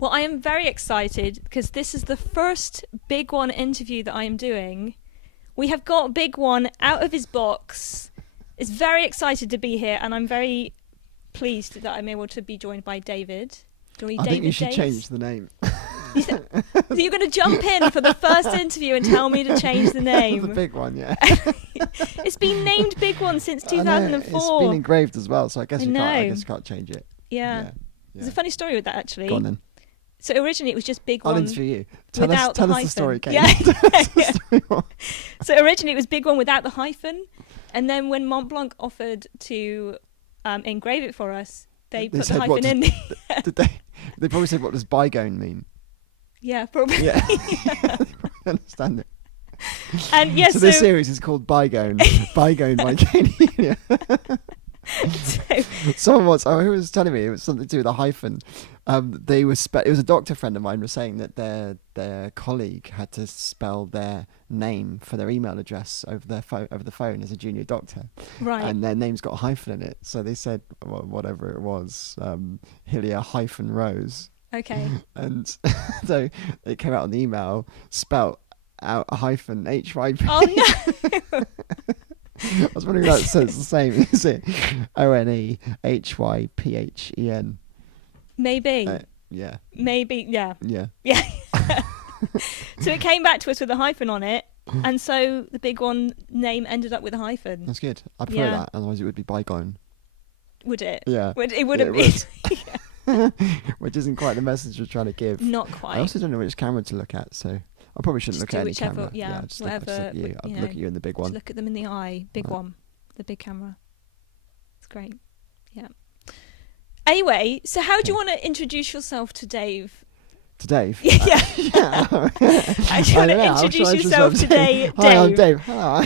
Well, I am very excited because this is the first Big One interview that I am doing. We have got Big One out of his box. Is very excited to be here, and I'm very pleased that I'm able to be joined by David. I think you should change the name. So you're going to jump in for the first interview and tell me to change the name? The Big One, yeah. It's been named Big One since 2004. It's been engraved as well, so I guess you can't change it. Yeah. There's a funny story with that, actually. Go on then. So originally it was just Big One. I'll interview you. Tell us the story, Kate. Yeah. So originally it was Big One without the hyphen, and then when Mont Blanc offered to engrave it for us, they put the hyphen in. Did they probably said, what does bygone mean? Yeah, probably. Yeah. I understand it. And yes, so this series is called Bygone. Bygone by Katie. Someone once, who was telling me it was something to do with a hyphen. It was a doctor friend of mine was saying that their colleague had to spell their name for their email address over the phone as a junior doctor, right? And their name's got a hyphen in it, so they said, well, whatever it was, Hillia hyphen Rose. Okay. And so it came out on the email, spelt out a hyphen HYP. Oh no. I was wondering if that says the same. Is it ONEHYPHEN? Maybe. Yeah. Maybe. Yeah. Yeah. Yeah. So it came back to us with a hyphen on it, and so the Big One name ended up with a hyphen. That's good. I prefer that. Otherwise, it would be Bygone. Would it? Yeah. It wouldn't be. Which isn't quite the message we're trying to give. Not quite. I also don't know which camera to look at, so I probably shouldn't look at any camera. Yeah, just whatever. Look at you. I'd look at you in the big one. Just look at them in the eye. Big One. The big camera. It's great. Yeah. Anyway, so how do you want to introduce yourself to Dave? To Dave? Yeah. How do you want to introduce yourself to Dave? Hi, I'm Dave. Hello.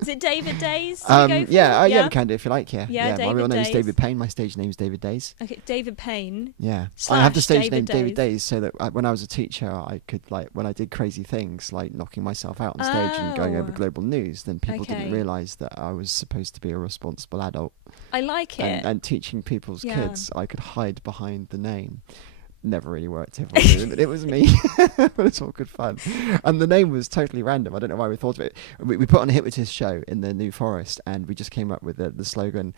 Is it David Days? Yeah, we can do if you like. Yeah. My real name is Days. David Payne. My stage name is David Days. Okay, David Payne. Yeah. I have the stage name David Days so that when I was a teacher, I could, when I did crazy things like knocking myself out on stage and going over global news, then people didn't realise that I was supposed to be a responsible adult. I like it. And teaching people's kids, I could hide behind the name. Never really worked, everyone knew that it was me. But it's all good fun. And the name was totally random. I don't know why we thought of it. We put on a Hypnotist show in the New Forest, and we just came up with the slogan,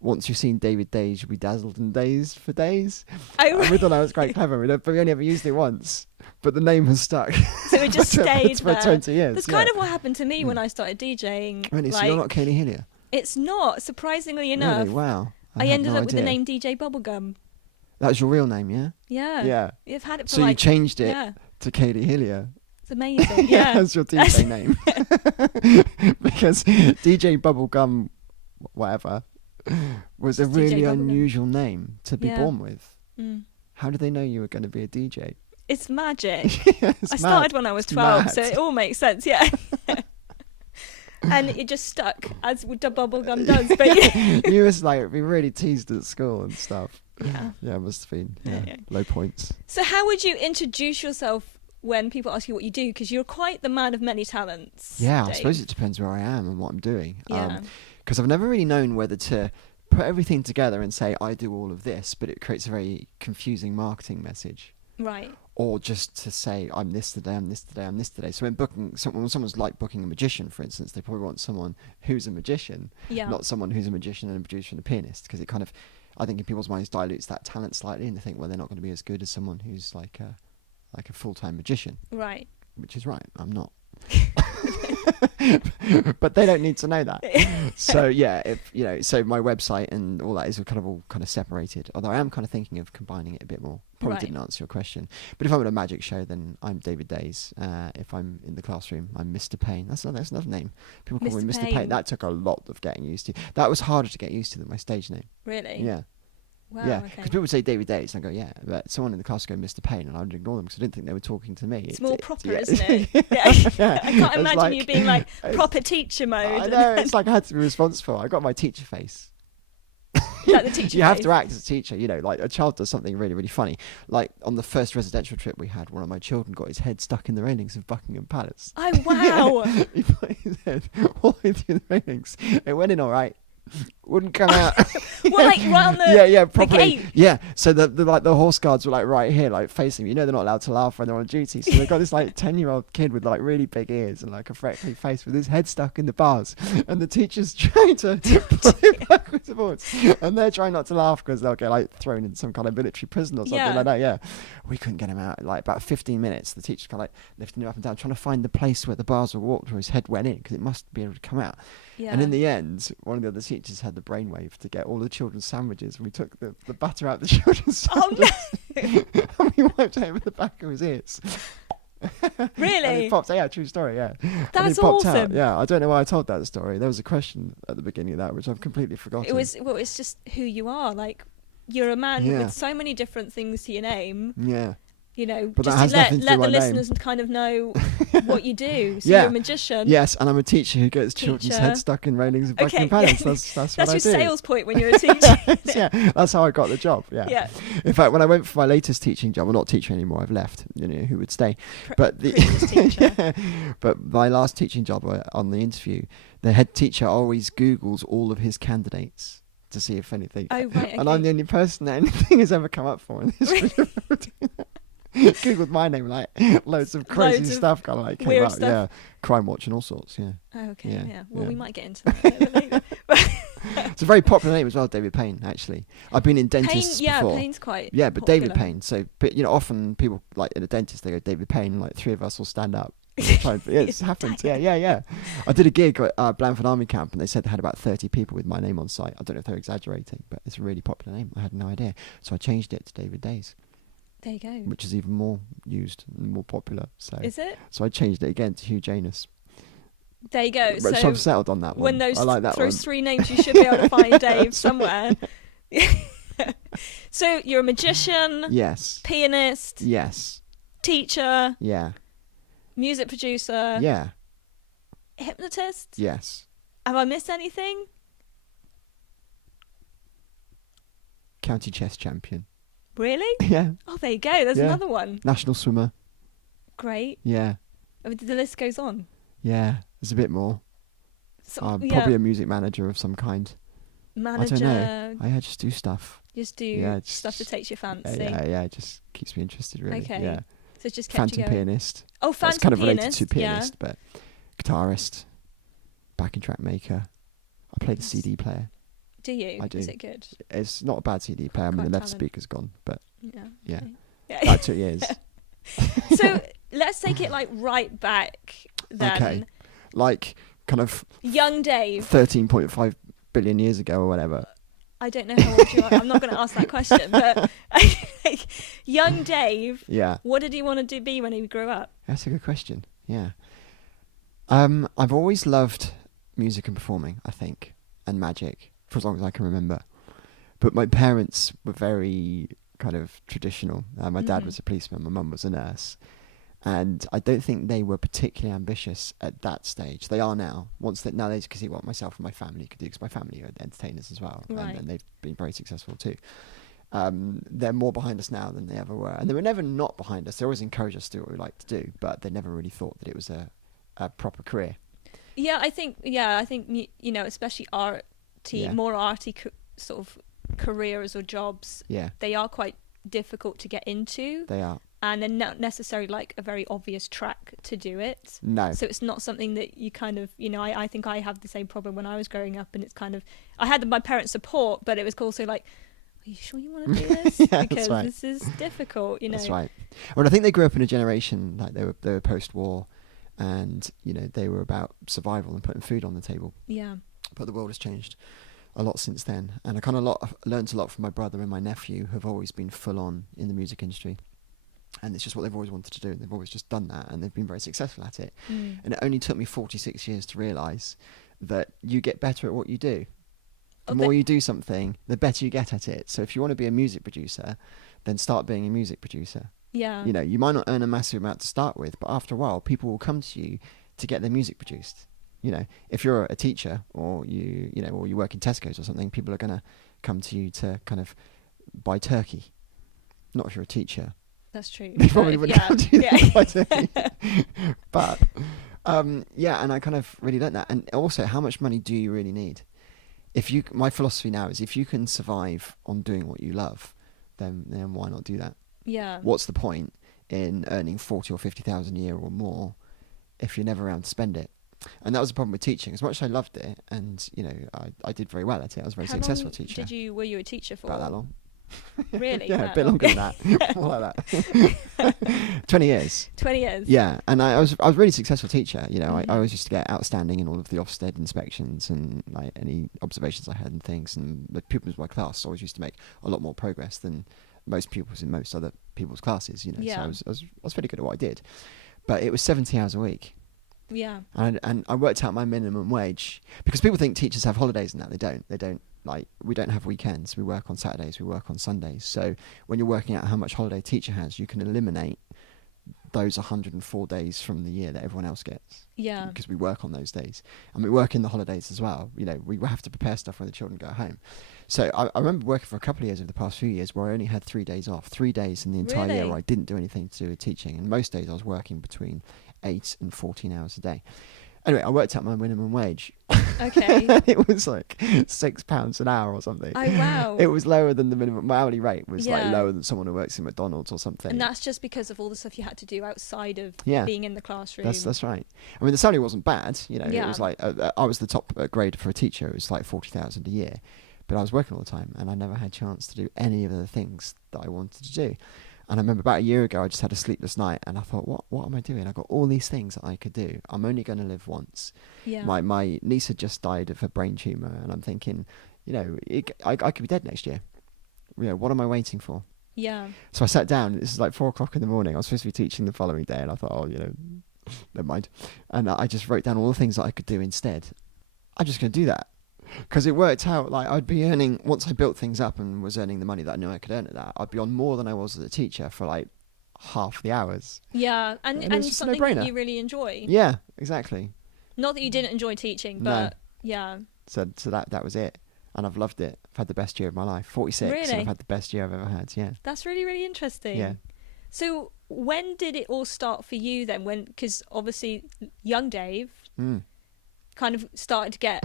once you've seen David Days, you'll be dazzled and dazed for days. And we thought that was quite clever, but we only ever used it once. But the name has stuck. So it just stayed for 20 years. That's kind of what happened to me when I started DJing. Really? So you're not Katie Hillier? It's not, surprisingly enough. Really? Wow. I ended up with the name DJ Bubblegum. That's your real name, yeah? Yeah. Yeah. You've had it for so you changed it to Katie Hillier. It's amazing. Yeah. That's your DJ name. Because DJ Bubblegum, whatever, was a really unusual name to be born with. How did they know you were going to be a DJ? It's magic. I started when I was 12, so it all makes sense, yeah. And it just stuck, as Bubblegum does. But you was we really teased at school and stuff. Yeah. Yeah, it must have been. Yeah. Low points. So how would you introduce yourself when people ask you what you do? Because you're quite the man of many talents. Yeah, Dave. I suppose it depends where I am and what I'm doing. Yeah. Because I've never really known whether to put everything together and say, I do all of this, but it creates a very confusing marketing message. Right. Or just to say, I'm this today, I'm this today, I'm this today. So when someone's like booking a magician, for instance, they probably want someone who's a magician, not someone who's a magician and a producer and a pianist, because it kind of, I think in people's minds dilutes that talent slightly, and they think, well, they're not going to be as good as someone who's like a full-time magician. Right. Which is right. I'm not. But they don't need to know that. So yeah, so my website and all that is kind of separated. Although I am kind of thinking of combining it a bit more. Probably didn't answer your question. But if I'm at a magic show, then I'm David Days. If I'm in the classroom, I'm Mr. Payne. That's another name. People call me Mr. Payne. That took a lot of getting used to. That was harder to get used to than my stage name. Really? Yeah. Wow, yeah, because people would say David Days, and I go, yeah, but someone in the class would go Mr. Payne, and I would ignore them because I didn't think they were talking to me. It's more proper, isn't it? Yeah. I can't imagine you being proper teacher mode. I know, it's like I had to be responsible. I got my teacher face. Like the teacher you have to act as a teacher, like a child does something really, really funny. Like on the first residential trip we had, one of my children got his head stuck in the railings of Buckingham Palace. Oh, wow. He put his head all the way through the railings. It went in all right. wouldn't come out. Well, like right on the yeah, properly. gate. Yeah, so the like the horse guards were like right here, like facing me. You know, they're not allowed to laugh when they're on duty. So they got this like 10-year-old kid with like really big ears and like a freckly face with his head stuck in the bars, and the teacher's trying to pull him backwards and forwards, and they're trying not to laugh because they'll get like thrown in some kind of military prison or something like that. Yeah, we couldn't get him out. Like about 15 minutes, the teacher's kind of like lifting him up and down, trying to find the place where the bars were walked, where his head went in, because it must be able to come out. Yeah. And in the end, one of the other teachers had the brainwave to get all the children's sandwiches, and we took the butter out of the children's sandwiches. Oh no! And we wiped it over the back of his ears. Really? And he popped. Yeah, true story. Yeah. That's and he popped awesome. Out. Yeah, I don't know why I told that story. There was a question at the beginning of that which I've completely forgotten. It's just who you are. Like, you're a man with so many different things to your name. Yeah. You know, But just to let the listeners kind of know what you do. So you're a magician. Yes, and I'm a teacher who gets children's heads stuck in railings and Buckingham Palace. That's what I do. That's your sales point when you're a teacher. Yeah, that's how I got the job. Yeah. In fact, when I went for my latest teaching job, I'm not a teacher anymore. I've left. You know, who would stay? But but my last teaching job on the interview, the head teacher always Googles all of his candidates to see if anything. Oh right. Okay. And I'm the only person that anything has ever come up for in this. Googled my name, like loads of crazy stuff kind of like came up. Stuff. Yeah, Crime Watch and all sorts. Yeah. Oh, okay. Yeah. Well, we might get into that a little later. It's a very popular name as well, David Payne. Actually, I've been in dentists before. Payne's quite. Yeah, but popular. David Payne. So, but you know, often people like in a dentist they go David Payne. Like 3 of us will stand up. It's happened. Yeah. I did a gig at Blandford Army Camp, and they said they had about 30 people with my name on site. I don't know if they're exaggerating, but it's a really popular name. I had no idea, so I changed it to David Days. There you go. Which is even more used and more popular. So is it? So I changed it again to Hugh Janus. There you go. So I've settled on that one. When those I like that those 3 names, you should be able to find Dave somewhere. So you're a magician. Yes. Pianist. Yes. Teacher. Yeah. Music producer. Yeah. Hypnotist. Yes. Have I missed anything? County chess champion. Really? Yeah. Oh, there you go. There's another one. National swimmer. Great. Yeah. I mean, the list goes on. Yeah. There's a bit more. Probably a music manager of some kind. Manager. I don't know. I just do stuff. Just do stuff that takes your fancy. Yeah. It just keeps me interested, really. Okay. Yeah. So it's just kept Phantom you going. pianist. Oh, phantom That's kind of related pianist, to pianist, but guitarist, backing track maker. I play the CD player. Do you? I do. Is it good? It's not a bad CD player. I mean, the left talent. speaker's gone, but yeah. Yeah. About 2 years. So let's take it like right back then. Okay. Like kind of young Dave. 13.5 billion years ago or whatever. I don't know how old you are. I'm not going to ask that question, but like, young Dave. Yeah. What did he want to be when he grew up? That's a good question. Yeah. I've always loved music and performing, I think, and magic for as long as I can remember. But my parents were very kind of traditional. My dad was a policeman, my mum was a nurse. And I don't think they were particularly ambitious at that stage. They are now. Now they can see what myself and my family could do, because my family are entertainers as well. Right. And they've been very successful too. They're more behind us now than they ever were. And they were never not behind us. They always encouraged us to do what we like to do, but they never really thought that it was a proper career. Yeah, I think you know, especially more arty sort of careers or jobs. Yeah. They are quite difficult to get into. They are. And they're not necessarily like a very obvious track to do it. No. So it's not something that you kind of, you know, I think I have the same problem when I was growing up, and it's kind of, I had my parents' support, but it was also like, are you sure you want to do this? Because this is difficult, you know. That's right. Well, I think they grew up in a generation, like they were post-war, and, you know, they were about survival and putting food on the table. Yeah. But the world has changed a lot since then. And I kind of learned a lot from my brother and my nephew, who have always been full on in the music industry. And it's just what they've always wanted to do. They've always just done that, and they've been very successful at it. And it only took me 46 years to realise that you get better at what you do. The more you do something, the better you get at it. So if you want to be a music producer, then start being a music producer. Yeah. You know, you might not earn a massive amount to start with, but after a while, people will come to you to get their music produced. You know, if you're a teacher or you work in Tesco's or something, people are going to come to you to kind of buy turkey. Not if you're a teacher. That's true. They probably wouldn't come to you to buy turkey. But, and I kind of really learned that. And also, how much money do you really need? my philosophy now is if you can survive on doing what you love, then why not do that? Yeah. What's the point in earning 40 or 50,000 a year or more if you're never around to spend it? And that was the problem with teaching. As much as I loved it, and I did very well at it. I was a very successful teacher. Were you a teacher for? About that long. Really? Yeah, a bit longer than that. More like that. 20 years. 20 years. Yeah, and I was a really successful teacher. Mm-hmm. I always used to get outstanding in all of the Ofsted inspections and like any observations I had and things. And the pupils in my class always used to make a lot more progress than most pupils in most other people's classes. Yeah. So I was pretty good at what I did, but it was 70 hours a week. Yeah. And I worked out my minimum wage because people think teachers have holidays and that they don't. Like, we don't have weekends. We work on Saturdays. We work on Sundays. So when you're working out how much holiday a teacher has, you can eliminate those 104 days from the year that everyone else gets. Yeah. Because we work on those days. And we work in the holidays as well. We have to prepare stuff when the children go home. So I remember working for a couple of years over the past few years where I only had 3 days off. 3 days in the entire year where I didn't do anything to do with teaching. And most days I was working between 8 and 14 hours a day. Anyway, I worked out my minimum wage. Okay. It was like £6 an hour or something. Oh, wow. It was lower than the minimum. My hourly rate was like Yeah. lower than someone who works in McDonald's or something. And that's just because of all the stuff you had to do outside of Yeah. being in the classroom. That's right. I mean, the salary wasn't bad. It Yeah. was like I was the top grade for a teacher. It was like 40,000 a year, but I was working all the time, and I never had a chance to do any of the things that I wanted to do. And I remember about a year ago, I just had a sleepless night, and I thought, what am I doing? I've got all these things that I could do. I'm only going to live once. Yeah. My niece had just died of a brain tumour, and I'm thinking, I could be dead next year. What am I waiting for? Yeah. So I sat down. This is like 4 o'clock in the morning. I was supposed to be teaching the following day, and I thought, never mind. And I just wrote down all the things that I could do instead. I'm just going to do that. Because it worked out, like, I'd be earning, once I built things up and was earning the money that I knew I could earn at that, I'd be on more than I was as a teacher for, like, half the hours. Yeah, and it's just a something that no-brainer. you really enjoy. Yeah, exactly. Not that you didn't enjoy teaching, No. but yeah. So that was it. And I've loved it. I've had the best year of my life. 46, and Really? I've had the best year I've ever had, yeah. That's really, really interesting. Yeah. So when did it all start for you then? Because obviously young Dave kind of started to get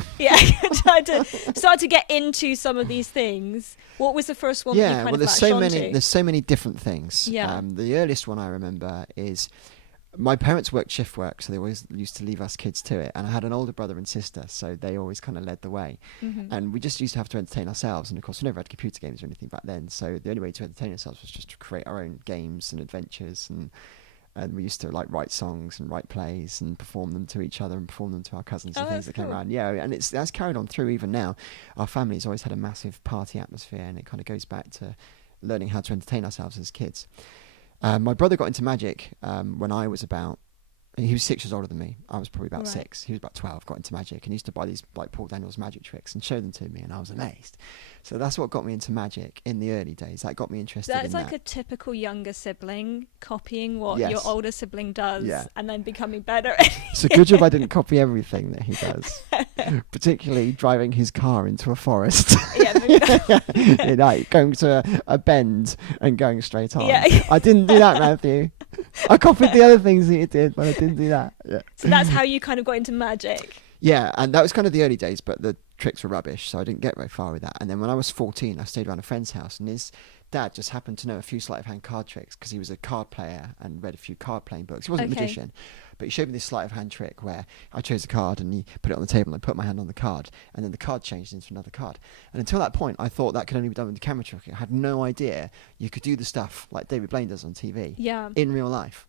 started to get into some of these things. What was the first one that you kind of there's latched so onto? many. There's so many different things. Yeah. The earliest one I remember is my parents worked shift work, so they always used to leave us kids to it. And I had an older brother and sister, so they always kind of led the way. Mm-hmm. And we just used to have to entertain ourselves. And of course, we never had computer games or anything back then. So the only way to entertain ourselves was just to create our own games and adventures. And we used to like write songs and write plays and perform them to each other and perform them to our cousins and things that came around. Yeah, and that's carried on through even now. Our family's always had a massive party atmosphere, and it kind of goes back to learning how to entertain ourselves as kids. My brother got into magic when I was about... He was 6 years older than me. I was probably about 6. He was about 12, got into magic, and used to buy these like Paul Daniels magic tricks and show them to me, and I was amazed. So that's what got me into magic in the early days. That got me interested in that. It's like a typical younger sibling copying what Yes. your older sibling does and then becoming better. So good job I didn't copy everything that he does, particularly driving his car into a forest. Like going to a bend and going straight on. Yeah. I didn't do that, Matthew. I copied the other things that he did, but I didn't do that. Yeah. So that's how you kind of got into magic. Yeah, and that was kind of the early days, but the tricks were rubbish, so I didn't get very far with that. And then when I was 14, I stayed around a friend's house, and his dad just happened to know a few sleight of hand card tricks because he was a card player and read a few card playing books. He wasn't a magician, but he showed me this sleight of hand trick where I chose a card and he put it on the table and I put my hand on the card, and then the card changed into another card. And until that point, I thought that could only be done with the camera trick. I had no idea you could do the stuff like David Payne does on TV in real life.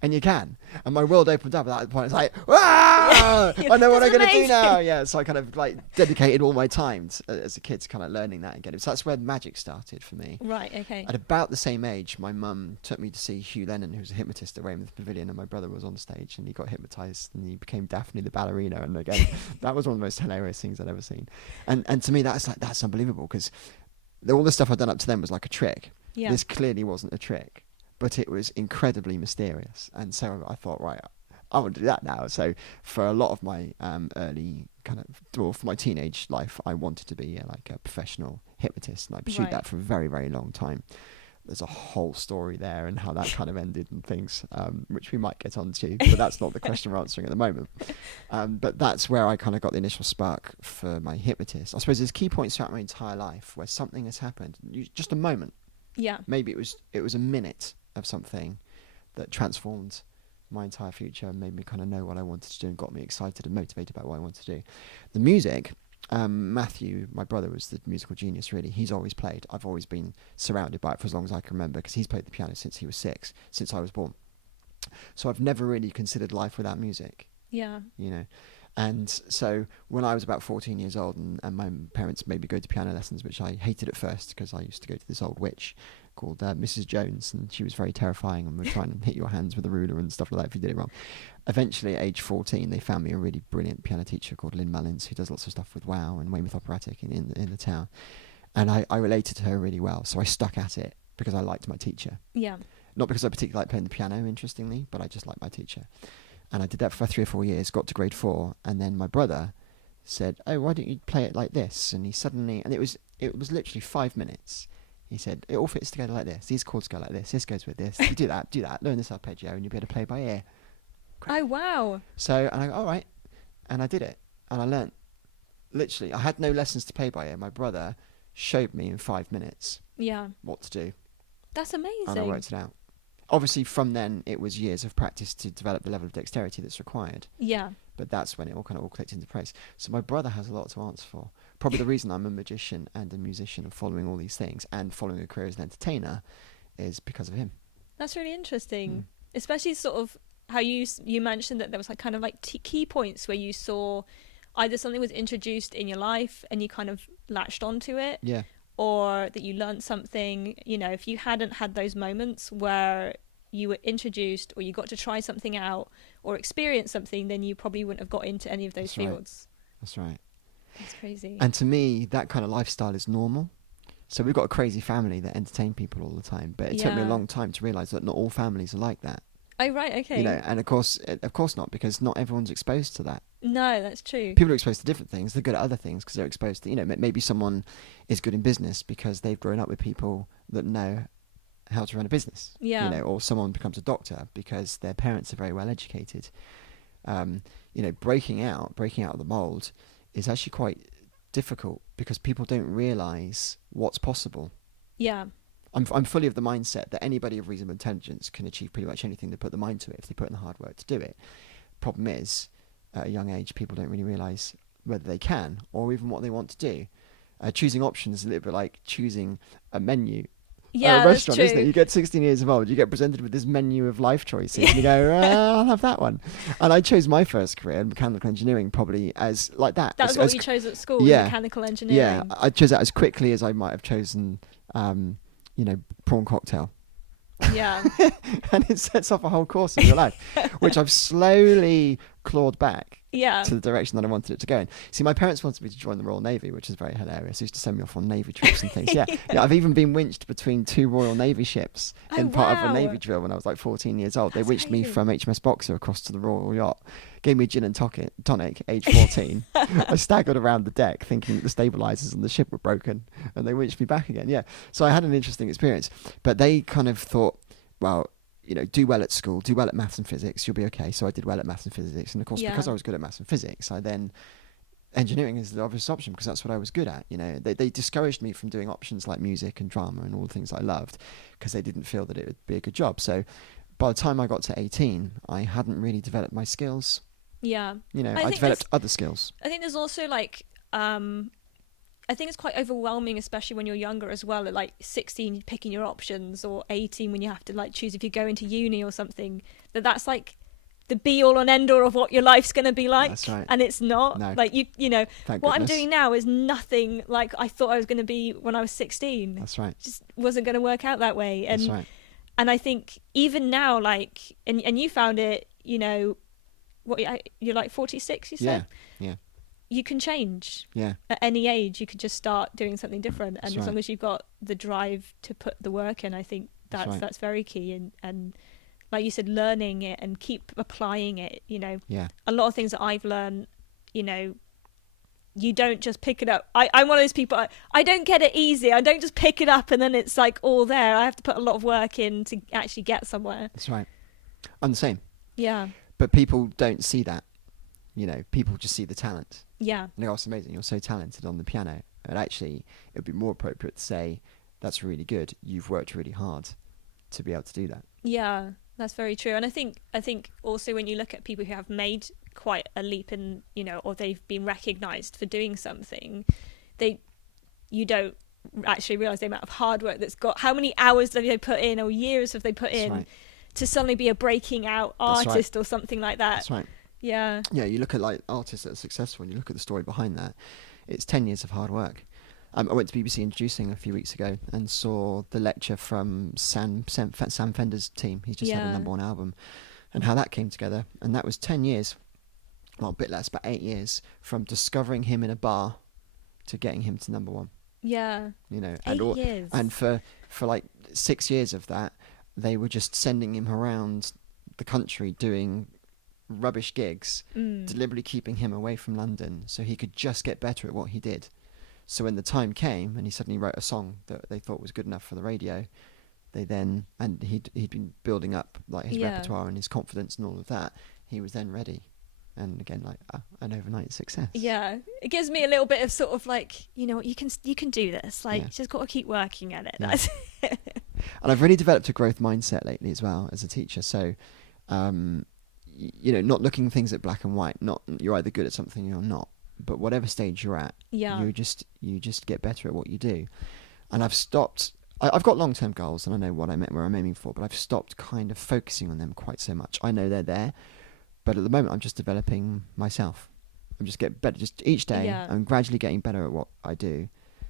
And you can. And my world opened up at that point. It's like, I know what I'm going to do now. Yeah, so I kind of like dedicated all my time as a kid to kind of learning that and getting. So that's where magic started for me. Right, okay. At about the same age, my mum took me to see Hugh Lennon, who was a hypnotist at Weymouth Pavilion, and my brother was on stage and he got hypnotised and he became Daphne the ballerina. And again, that was one of the most hilarious things I'd ever seen. And to me, that's unbelievable because all the stuff I'd done up to then was like a trick. Yeah. This clearly wasn't a trick, but it was incredibly mysterious. And so I thought, right, I want to do that now. So for a lot of my early for my teenage life, I wanted to be like a professional hypnotist, and I pursued that for a very, very long time. there's a whole story there and how that kind of ended and things, which we might get onto, but that's not the question we're answering at the moment. But that's where I kind of got the initial spark for my hypnotist. I suppose there's key points throughout my entire life where something has happened, just a moment. Yeah. Maybe it was a minute of something that transformed my entire future and made me kind of know what I wanted to do and got me excited and motivated about what I wanted to do. The music, Matthew, my brother, was the musical genius, really. He's always played. I've always been surrounded by it for as long as I can remember, because he's played the piano since he was 6, since I was born. So I've never really considered life without music. Yeah. You know. And so when I was about 14 years old and my parents made me go to piano lessons, which I hated at first because I used to go to this old witch called Mrs. Jones, and she was very terrifying and would try and hit your hands with a ruler and stuff like that if you did it wrong. Eventually, at age 14, they found me a really brilliant piano teacher called Lynn Mullins, who does lots of stuff with WOW and Weymouth Operatic in the town. And I related to her really well, so I stuck at it because I liked my teacher. Yeah. Not because I particularly liked playing the piano, interestingly, but I just liked my teacher. And I did that for 3 or 4 years, got to grade 4, and then my brother said, "Oh, why don't you play it like this?" And he suddenly, and it was literally 5 minutes. He said, "It all fits together like this. These chords go like this goes with this. You do that, learn this arpeggio, and you'll be able to play by ear." Oh, wow. So, and I go, all right. And I did it. And I learnt. Literally, I had no lessons to play by ear. My brother showed me in 5 minutes what to do. That's amazing. And I worked it out. Obviously, from then, it was years of practice to develop the level of dexterity that's required. Yeah. But that's when it all clicked into place. So my brother has a lot to answer for. Probably the reason I'm a magician and a musician and following all these things and following a career as an entertainer is because of him. That's really interesting. Especially sort of how you mentioned that there was like kind of like key points where you saw either something was introduced in your life and you kind of latched onto it. Yeah. Or that you learned something. You know, if you hadn't had those moments where you were introduced or you got to try something out or experience something, then you probably wouldn't have got into any of those fields. That's right. That's crazy. And to me, that kind of lifestyle is normal. So we've got a crazy family that entertain people all the time, but it took me a long time to realise that not all families are like that. Oh, right, okay. You know, and of course not, because not everyone's exposed to that. No, that's true. People are exposed to different things. They're good at other things because they're exposed to, you know, maybe someone is good in business because they've grown up with people that know how to run a business. Yeah. You know, or someone becomes a doctor because their parents are very well educated. You know, breaking out of the mold is actually quite difficult because people don't realise what's possible. Yeah. I'm fully of the mindset that anybody of reasonable intelligence can achieve pretty much anything they put the mind to it if they put in the hard work to do it. Problem is, at a young age, people don't really realise whether they can or even what they want to do. Choosing options is a little bit like choosing a menu at a restaurant, isn't it? You get 16 years of old, you get presented with this menu of life choices, and you go, I'll have that one. And I chose my first career in mechanical engineering probably as like that. That was what you chose at school, mechanical engineering. Yeah, I chose that as quickly as I might have chosen, you know, prawn cocktail. Yeah. And it sets off a whole course of your life, which I've slowly clawed back to the direction that I wanted it to go in. See, my parents wanted me to join the Royal Navy, which is very hilarious. They used to send me off on Navy trips and things. Yeah, I've even been winched between 2 Royal Navy ships in part of a Navy drill when I was like 14 years old. They winched me from HMS Boxer across to the Royal Yacht, gave me gin and tonic, age 14. I staggered around the deck thinking that the stabilisers on the ship were broken, and they winched me back again. Yeah, so I had an interesting experience. But they kind of thought, well, you know, do well at school, do well at maths and physics, you'll be okay. So I did well at maths and physics. And of course, because I was good at maths and physics, I then, engineering is the obvious option because that's what I was good at. You know, they discouraged me from doing options like music and drama and all the things I loved because they didn't feel that it would be a good job. So by the time I got to 18, I hadn't really developed my skills. Yeah. You know, I developed other skills. I think there's also like, I think it's quite overwhelming, especially when you're younger as well, at like 16 picking your options, or 18 when you have to like choose if you go into uni or something, that's like the be all and end all of what your life's going to be like. That's right. And it's not. No. Like you know, what I'm doing now is nothing like I thought I was going to be when I was 16. That's right. It just wasn't going to work out that way. And that's right. And I think even now, like, and you found it, you know, what you're like 46, you said? Yeah. You can change. Yeah. At any age, you could just start doing something different. And as long as you've got the drive to put the work in, I think that's very key. And like you said, learning it and keep applying it, you know. Yeah. A lot of things that I've learned, you know, you don't just pick it up. I'm one of those people, I don't get it easy. I don't just pick it up and then it's like all there. I have to put a lot of work in to actually get somewhere. That's right. I'm the same. Yeah. But people don't see that. People just see the talent. Yeah. And they go, "Oh, it's amazing, you're so talented on the piano." And actually, it would be more appropriate to say, "That's really good. You've worked really hard to be able to do that." Yeah, that's very true. And I think also when you look at people who have made quite a leap in, or they've been recognised for doing something, you don't actually realise the amount of hard work that's got, how many hours have they put in or years have they put in right. to suddenly be a breaking out artist or something like that. That's right. Yeah. Yeah, you look at like artists that are successful and you look at the story behind that, it's 10 years of hard work. I went to BBC Introducing a few weeks ago and saw the lecture from Sam Fender's team. He's just had a #1 album, and how that came together. And that was 10 years, well, a bit less, but 8 years from discovering him in a bar to getting him to #1. Yeah. 8 years. And for like 6 years of that, they were just sending him around the country doing rubbish gigs, deliberately keeping him away from London so he could just get better at what he did. So when the time came and he suddenly wrote a song that they thought was good enough for the radio, and he'd been building up like his repertoire and his confidence and all of that, he was then ready. And again, like an overnight success. Yeah, it gives me a little bit of sort of like, you can do this. Like, you just got to keep working at it. Yeah. That's And I've really developed a growth mindset lately as well as a teacher. So, not looking things at black and white. Not you're either good at something or you're not. But whatever stage you're at, you just get better at what you do. And I've stopped. I've got long-term goals, and I know where I'm aiming for. But I've stopped kind of focusing on them quite so much. I know they're there, but at the moment I'm just developing myself. I'm just getting better. Just each day, I'm gradually getting better at what I do,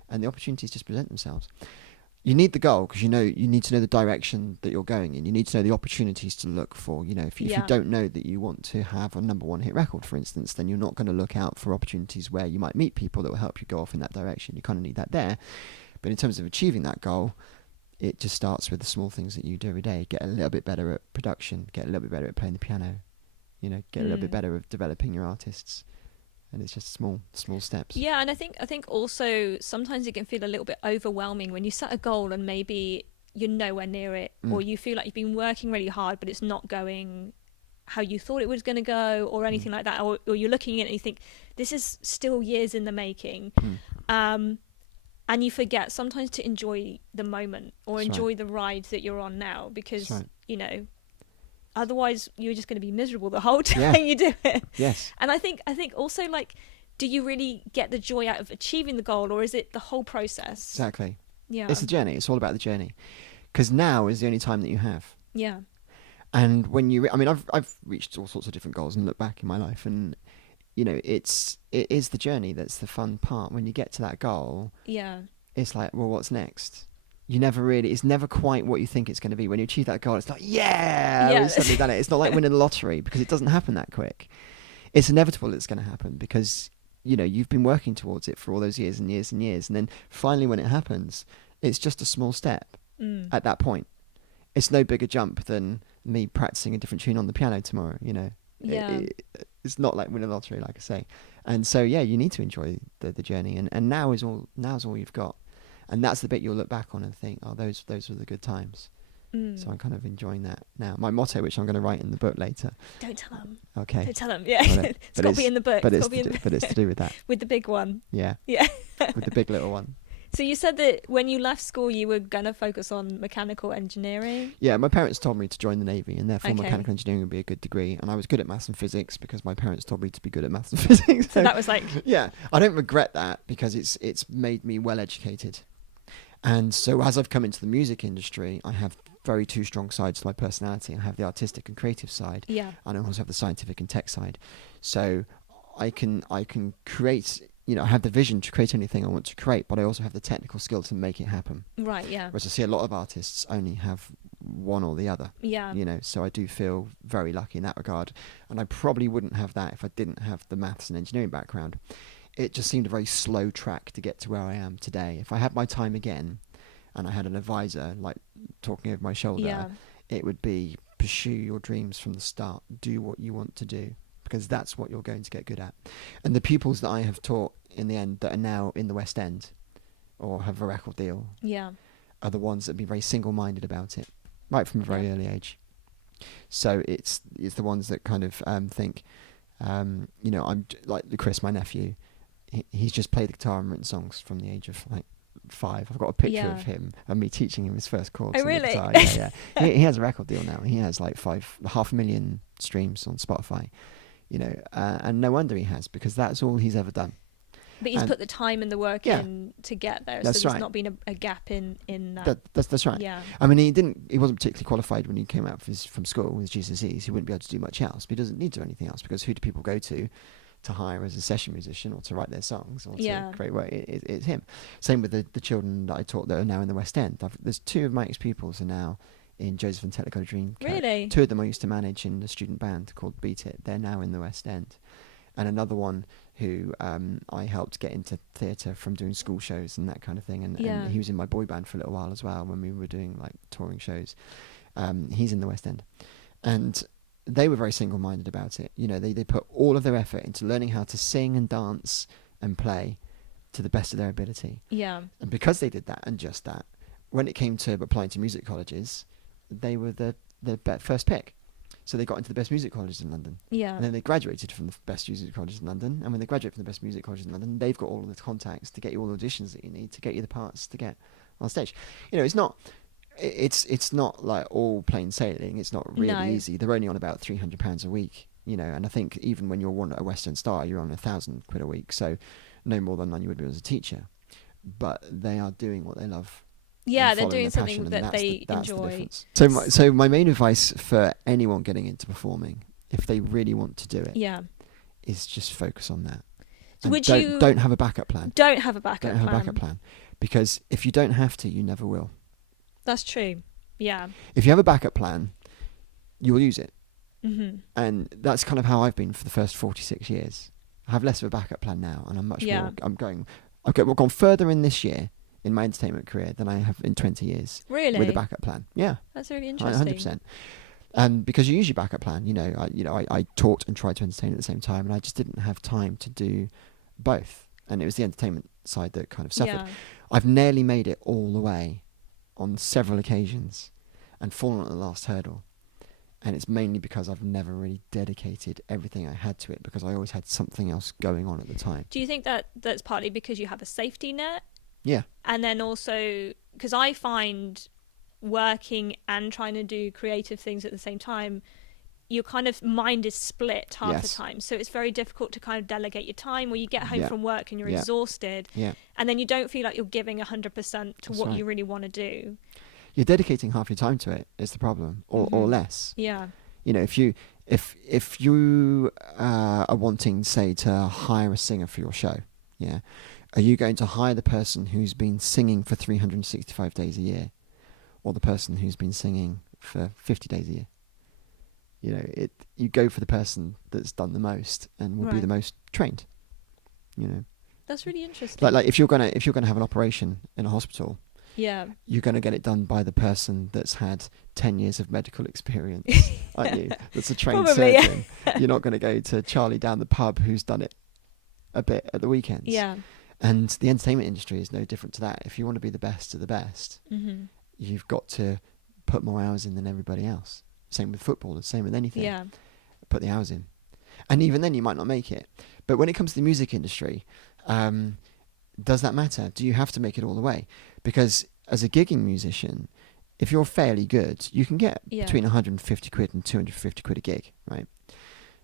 and the opportunities just present themselves. You need the goal because you need to know the direction that you're going in. You need to know the opportunities to look for. If you don't know that you want to have a #1 hit record, for instance, then you're not going to look out for opportunities where you might meet people that will help you go off in that direction. You kind of need that there. But in terms of achieving that goal, it just starts with the small things that you do every day. Get a little bit better at production. Get a little bit better at playing the piano. Get a little bit better at developing your artists. And it's just small steps. Yeah, and I think also sometimes it can feel a little bit overwhelming when you set a goal and maybe you're nowhere near it, or you feel like you've been working really hard but it's not going how you thought it was going to go, or anything like that, or you're looking at it and you think this is still years in the making, and you forget sometimes to enjoy the moment or enjoy the ride that you're on now, because otherwise you're just going to be miserable the whole time you do it. Yes. And I think also, like, do you really get the joy out of achieving the goal, or is it the whole process? Exactly. Yeah. It's the journey. It's all about the journey. Because now is the only time that you have. Yeah. And when I've reached all sorts of different goals and look back in my life, and it is the journey that's the fun part. When you get to that goal, it's like, well, what's next? It's never quite what you think it's going to be. When you achieve that goal, it's like, we've suddenly done it. It's not like winning the lottery, because it doesn't happen that quick. It's inevitable it's going to happen, because, you've been working towards it for all those years and years and years. And then finally when it happens, it's just a small step at that point. It's no bigger jump than me practicing a different tune on the piano tomorrow, it's not like winning the lottery, like I say. And so, you need to enjoy the journey. And now's all you've got. And that's the bit you'll look back on and think, oh, those were the good times. So I'm kind of enjoying that now. My motto, which I'm going to write in the book later. Don't tell them. Okay. Don't tell them. Yeah. It's got to be in the book. But it's to do with that. With the big one. Yeah. Yeah. With the big little one. So you said that when you left school, you were going to focus on mechanical engineering? Yeah, my parents told me to join the Navy, and therefore mechanical engineering would be a good degree. And I was good at maths and physics because my parents told me to be good at maths and physics. So that was like... Yeah, I don't regret that, because it's made me well educated. And so as I've come into the music industry, I have two strong sides to my personality. I have the artistic and creative side, and I also have the scientific and tech side. So I can create, I have the vision to create anything I want to create, but I also have the technical skill to make it happen. Right, yeah. Whereas I see a lot of artists only have one or the other. Yeah. So I do feel very lucky in that regard. And I probably wouldn't have that if I didn't have the maths and engineering background. It just seemed a very slow track to get to where I am today. If I had my time again and I had an advisor like talking over my shoulder, it would be pursue your dreams from the start. Do what you want to do, because that's what you're going to get good at. And the pupils that I have taught in the end that are now in the West End or have a record deal Yeah. are the ones that be very single-minded about it, right from a very early age. So it's the ones that kind of think, I'm like Chris, my nephew. He's just played the guitar and written songs from the age of like 5. I've got a picture of him and me teaching him his first chords. Oh, on really? the guitar. Yeah. He has a record deal now. He has like 500,000 streams on Spotify, and no wonder he has, because that's all he's ever done. But he's put the time and the work in to get there, so there's not been a gap in that. That's right. Yeah. I mean, he wasn't particularly qualified when he came out from school with GCSEs. He wouldn't be able to do much else, but he doesn't need to do anything else, because who do people go to hire as a session musician or to write their songs or to create work? It's him. Same with the children that I taught that are now in the West End. There's 2 of my ex-pupils are now in Joseph and Technicolor Dream. Really? 2 of them I used to manage in a student band called Beat It. They're now in the West End. And another one who I helped get into theatre from doing school shows and that kind of thing. And he was in my boy band for a little while as well when we were doing like touring shows. He's in the West End. And they were very single-minded about it. They put all of their effort into learning how to sing and dance and play to the best of their ability. Yeah. And because they did that and just that, when it came to applying to music colleges, they were the first pick. So they got into the best music colleges in London. Yeah. And then they graduated from the best music colleges in London. And when they graduate from the best music colleges in London, they've got all of the contacts to get you all the auditions that you need to get you the parts to get on stage. It's not like all plain sailing. It's not really easy. They're only on about £300 a week, and I think even when you're a West End star, you're on £1,000 a week. So no more than you would be as a teacher. But they are doing what they love. Yeah, they're doing something that they enjoy. So my main advice for anyone getting into performing, if they really want to do it, is just focus on that. And don't have a backup plan. Don't have a backup plan. Because if you don't have to, you never will. That's true. Yeah. If you have a backup plan, you will use it. Mm-hmm. And that's kind of how I've been for the first 46 years. I have less of a backup plan now, and I'm much more. I've gone further in this year in my entertainment career than I have in 20 years. Really? With a backup plan. Yeah. That's really interesting. 100%. And because you use your backup plan, I taught and tried to entertain at the same time, and I just didn't have time to do both. And it was the entertainment side that kind of suffered. Yeah. I've nearly made it all the way on several occasions and fallen at the last hurdle. And it's mainly because I've never really dedicated everything I had to it, because I always had something else going on at the time. Do you think that's partly because you have a safety net? Yeah. And then also, because I find working and trying to do creative things at the same time, your kind of mind is split half the time. So it's very difficult to kind of delegate your time, where you get home from work and you're exhausted. Yeah. And then you don't feel like you're giving 100% to what you really want to do. You're dedicating half your time to it is the problem, or less. Yeah. If you are wanting, say, to hire a singer for your show, are you going to hire the person who's been singing for 365 days a year, or the person who's been singing for 50 days a year? You go for the person that's done the most and will be the most trained. That's really interesting. Like if you're gonna have an operation in a hospital, you're gonna get it done by the person that's had 10 years of medical experience, aren't you? That's a trained surgeon. You're not gonna go to Charlie down the pub who's done it a bit at the weekends. Yeah. And the entertainment industry is no different to that. If you want to be the best of the best, you've got to put more hours in than everybody else. Same with football, the same with anything. Yeah. Put the hours in. And even then you might not make it. But when it comes to the music industry, does that matter? Do you have to make it all the way? Because as a gigging musician, if you're fairly good, you can get between 150 quid and 250 quid a gig, right?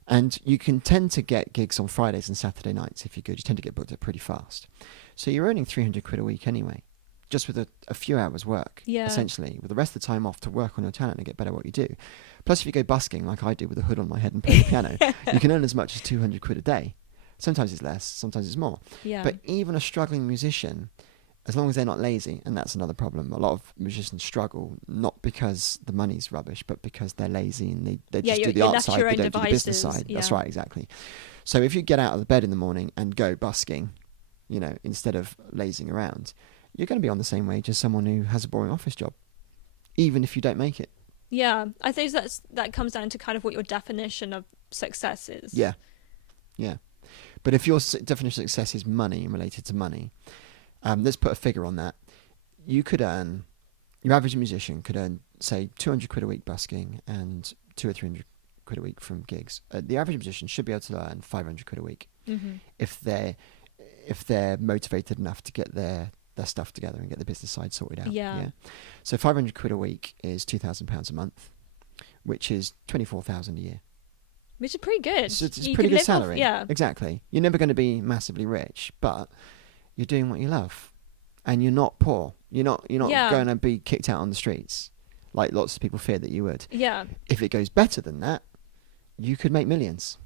And you can tend to get gigs on Fridays and Saturday nights if you're good. You tend to get booked up pretty fast. So you're earning 300 quid a week anyway, just with a few hours work, essentially, with the rest of the time off to work on your talent and get better at what you do. Plus, if you go busking like I do with a hood on my head and play the piano, you can earn as much as 200 quid a day. Sometimes it's less, sometimes it's more. Yeah. But even a struggling musician, as long as they're not lazy, and that's another problem. A lot of musicians struggle, not because the money's rubbish, but because they're lazy and they just do the art side, they don't do the business side. Yeah. That's right, exactly. So if you get out of the bed in the morning and go busking, instead of lazing around, you're going to be on the same wage as someone who has a boring office job, even if you don't make it. Yeah, I think that comes down to kind of what your definition of success is. Yeah. But if your definition of success is money and related to money, let's put a figure on that. You could earn, your average musician could earn, say, 200 quid a week busking and 200 or 300 quid a week from gigs. The average musician should be able to earn 500 quid a week if they're motivated enough to get their stuff together and get the business side sorted out. Yeah. So 500 quid a week is £2,000 a month, which is 24,000 a year. Which is pretty good. It's a pretty good salary. Yeah. Exactly. You're never going to be massively rich, but you're doing what you love, and you're not poor. You're not going to be kicked out on the streets like lots of people fear that you would. Yeah. If it goes better than that, you could make millions.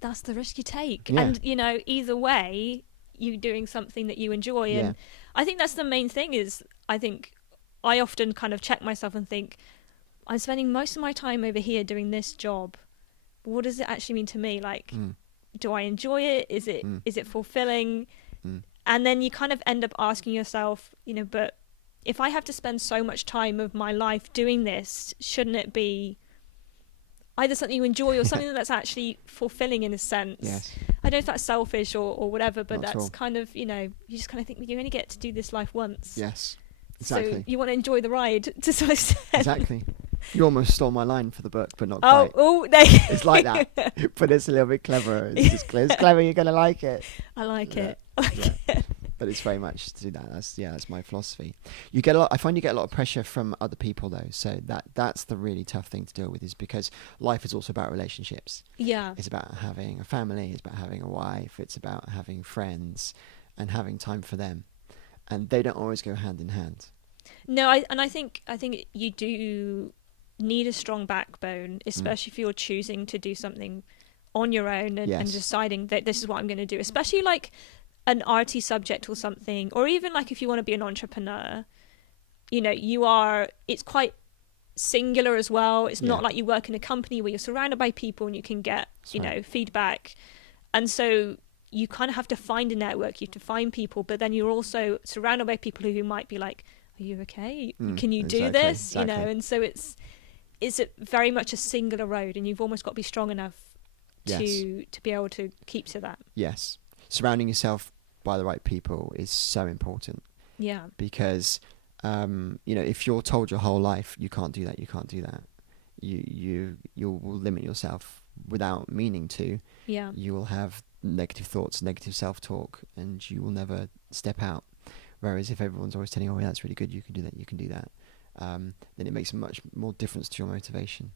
That's the risk you take. Yeah. And, either way, you're doing something that you enjoy. And I think that's the main thing is, I think I often kind of check myself and think, I'm spending most of my time over here doing this job. What does it actually mean to me? Like, do I enjoy it? Is it fulfilling? And then you kind of end up asking yourself, but if I have to spend so much time of my life doing this, shouldn't it be either something you enjoy or something that's actually fulfilling in a sense? Yes. I don't know if that's selfish or whatever, but Not at that's all. kind of, you just kind of think you only get to do this life once. Yes. Exactly. So you want to enjoy the ride to some extent. Exactly. You almost stole my line for the book, but not quite. It's like that, but it's a little bit cleverer. It's clever. You're gonna like it. I like it. But it's very much to do that. That's my philosophy. I find you get a lot of pressure from other people though. So that's the really tough thing to deal with, is because life is also about relationships. Yeah. It's about having a family. It's about having a wife. It's about having friends and having time for them, and they don't always go hand in hand. No, I think you do need a strong backbone, especially if you're choosing to do something on your own and deciding that this is what I'm going to do, especially like an arty subject or something, or even like if you want to be an entrepreneur, it's quite singular as well. It's not like you work in a company where you're surrounded by people and you can get, feedback. And so you kind of have to find a network, you have to find people, but then you're also surrounded by people who might be like, are you okay? Can you do this? Exactly. And so it's very much a singular road, and you've almost got to be strong enough to be able to keep to that. Yes. Surrounding yourself by the right people is so important. Yeah. Because, if you're told your whole life, you can't do that, you will limit yourself without meaning to. Yeah. You will have negative thoughts, negative self-talk, and you will never step out. Whereas if everyone's always telling you, oh, yeah, that's really good, you can do that, then it makes a much more difference to your motivation.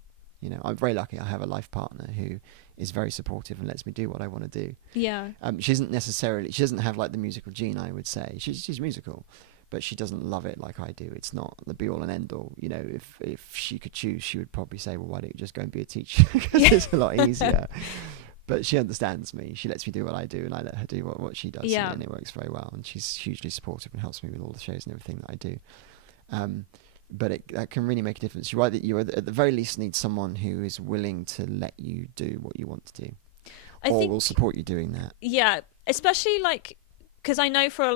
I'm very lucky. I have a life partner who is very supportive and lets me do what I want to do. Yeah. She doesn't have like the musical gene, I would say. She's musical, but she doesn't love it like I do. It's not the be all and end all. If she could choose, she would probably say, well, why don't you just go and be a teacher? Because it's a lot easier. But she understands me. She lets me do what I do, and I let her do what she does. Yeah. And it works very well. And she's hugely supportive and helps me with all the shows and everything that I do. But that can really make a difference. You're right that you at the very least need someone who is willing to let you do what you want to do, or will support you doing that. Yeah, especially because I know for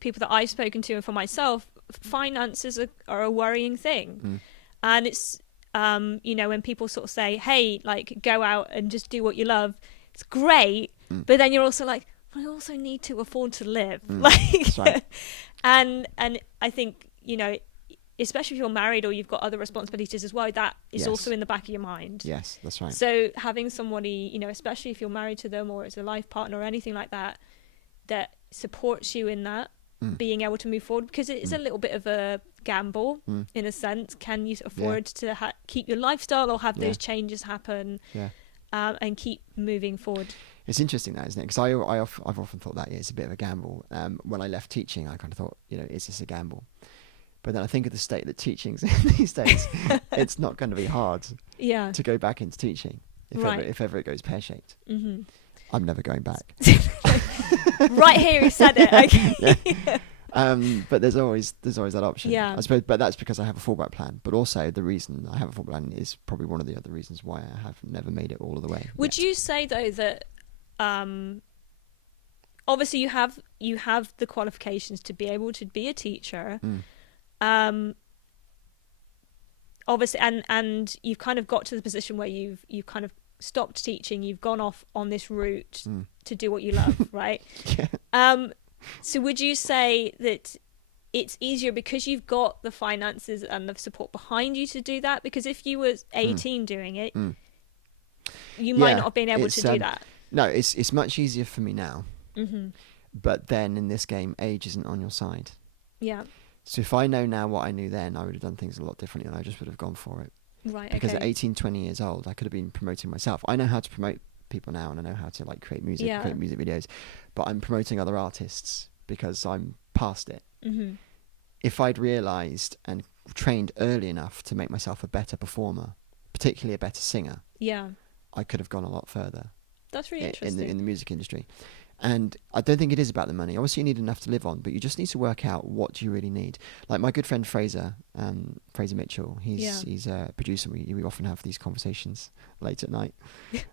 people that I've spoken to and for myself, finances are a worrying thing, and it's when people sort of say, "Hey, go out and just do what you love," it's great, but then you're also like, I also need to afford to live, That's right. and I think especially if you're married or you've got other responsibilities as well, that is also in the back of your mind. Yes, that's right. So having somebody, especially if you're married to them or as a life partner or anything like that, that supports you in that, being able to move forward, because it is a little bit of a gamble in a sense. Can you afford to keep your lifestyle or have those changes happen and keep moving forward? It's interesting that, isn't it? Because I've often thought that it's a bit of a gamble. When I left teaching, I kind of thought, is this a gamble? But then I think of the state that teaching's in these days, it's not going to be hard to go back into teaching if ever it goes pear-shaped. Mm-hmm. I'm never going back. Right here, you said it. Okay. But there's always that option. Yeah. I suppose, but that's because I have a fallback plan. But also the reason I have a fallback plan is probably one of the other reasons why I have never made it all of the way. Would you say though that obviously you have the qualifications to be able to be a teacher? Obviously, and you've kind of got to the position where you've kind of stopped teaching, you've gone off on this route to do what you love, right? Yeah. So would you say that it's easier because you've got the finances and the support behind you to do that? Because if you were 18 doing it, you might not have been able to do that. No, it's much easier for me now. Mm-hmm. But then in this game, age isn't on your side. Yeah. So if I know now what I knew then, I would have done things a lot differently, and I just would have gone for it. Right. Because okay. at 18, 20 years old, I could have been promoting myself. I know how to promote people now, and I know how to like create music, create music videos, but I'm promoting other artists because I'm past it. Mm-hmm. If I'd realised and trained early enough to make myself a better performer, particularly a better singer, I could have gone a lot further. That's really interesting. In the music industry. And I don't think it is about the money. Obviously, you need enough to live on, but you just need to work out what do you really need. Like my good friend Fraser Mitchell, he's a producer. We often have these conversations late at night.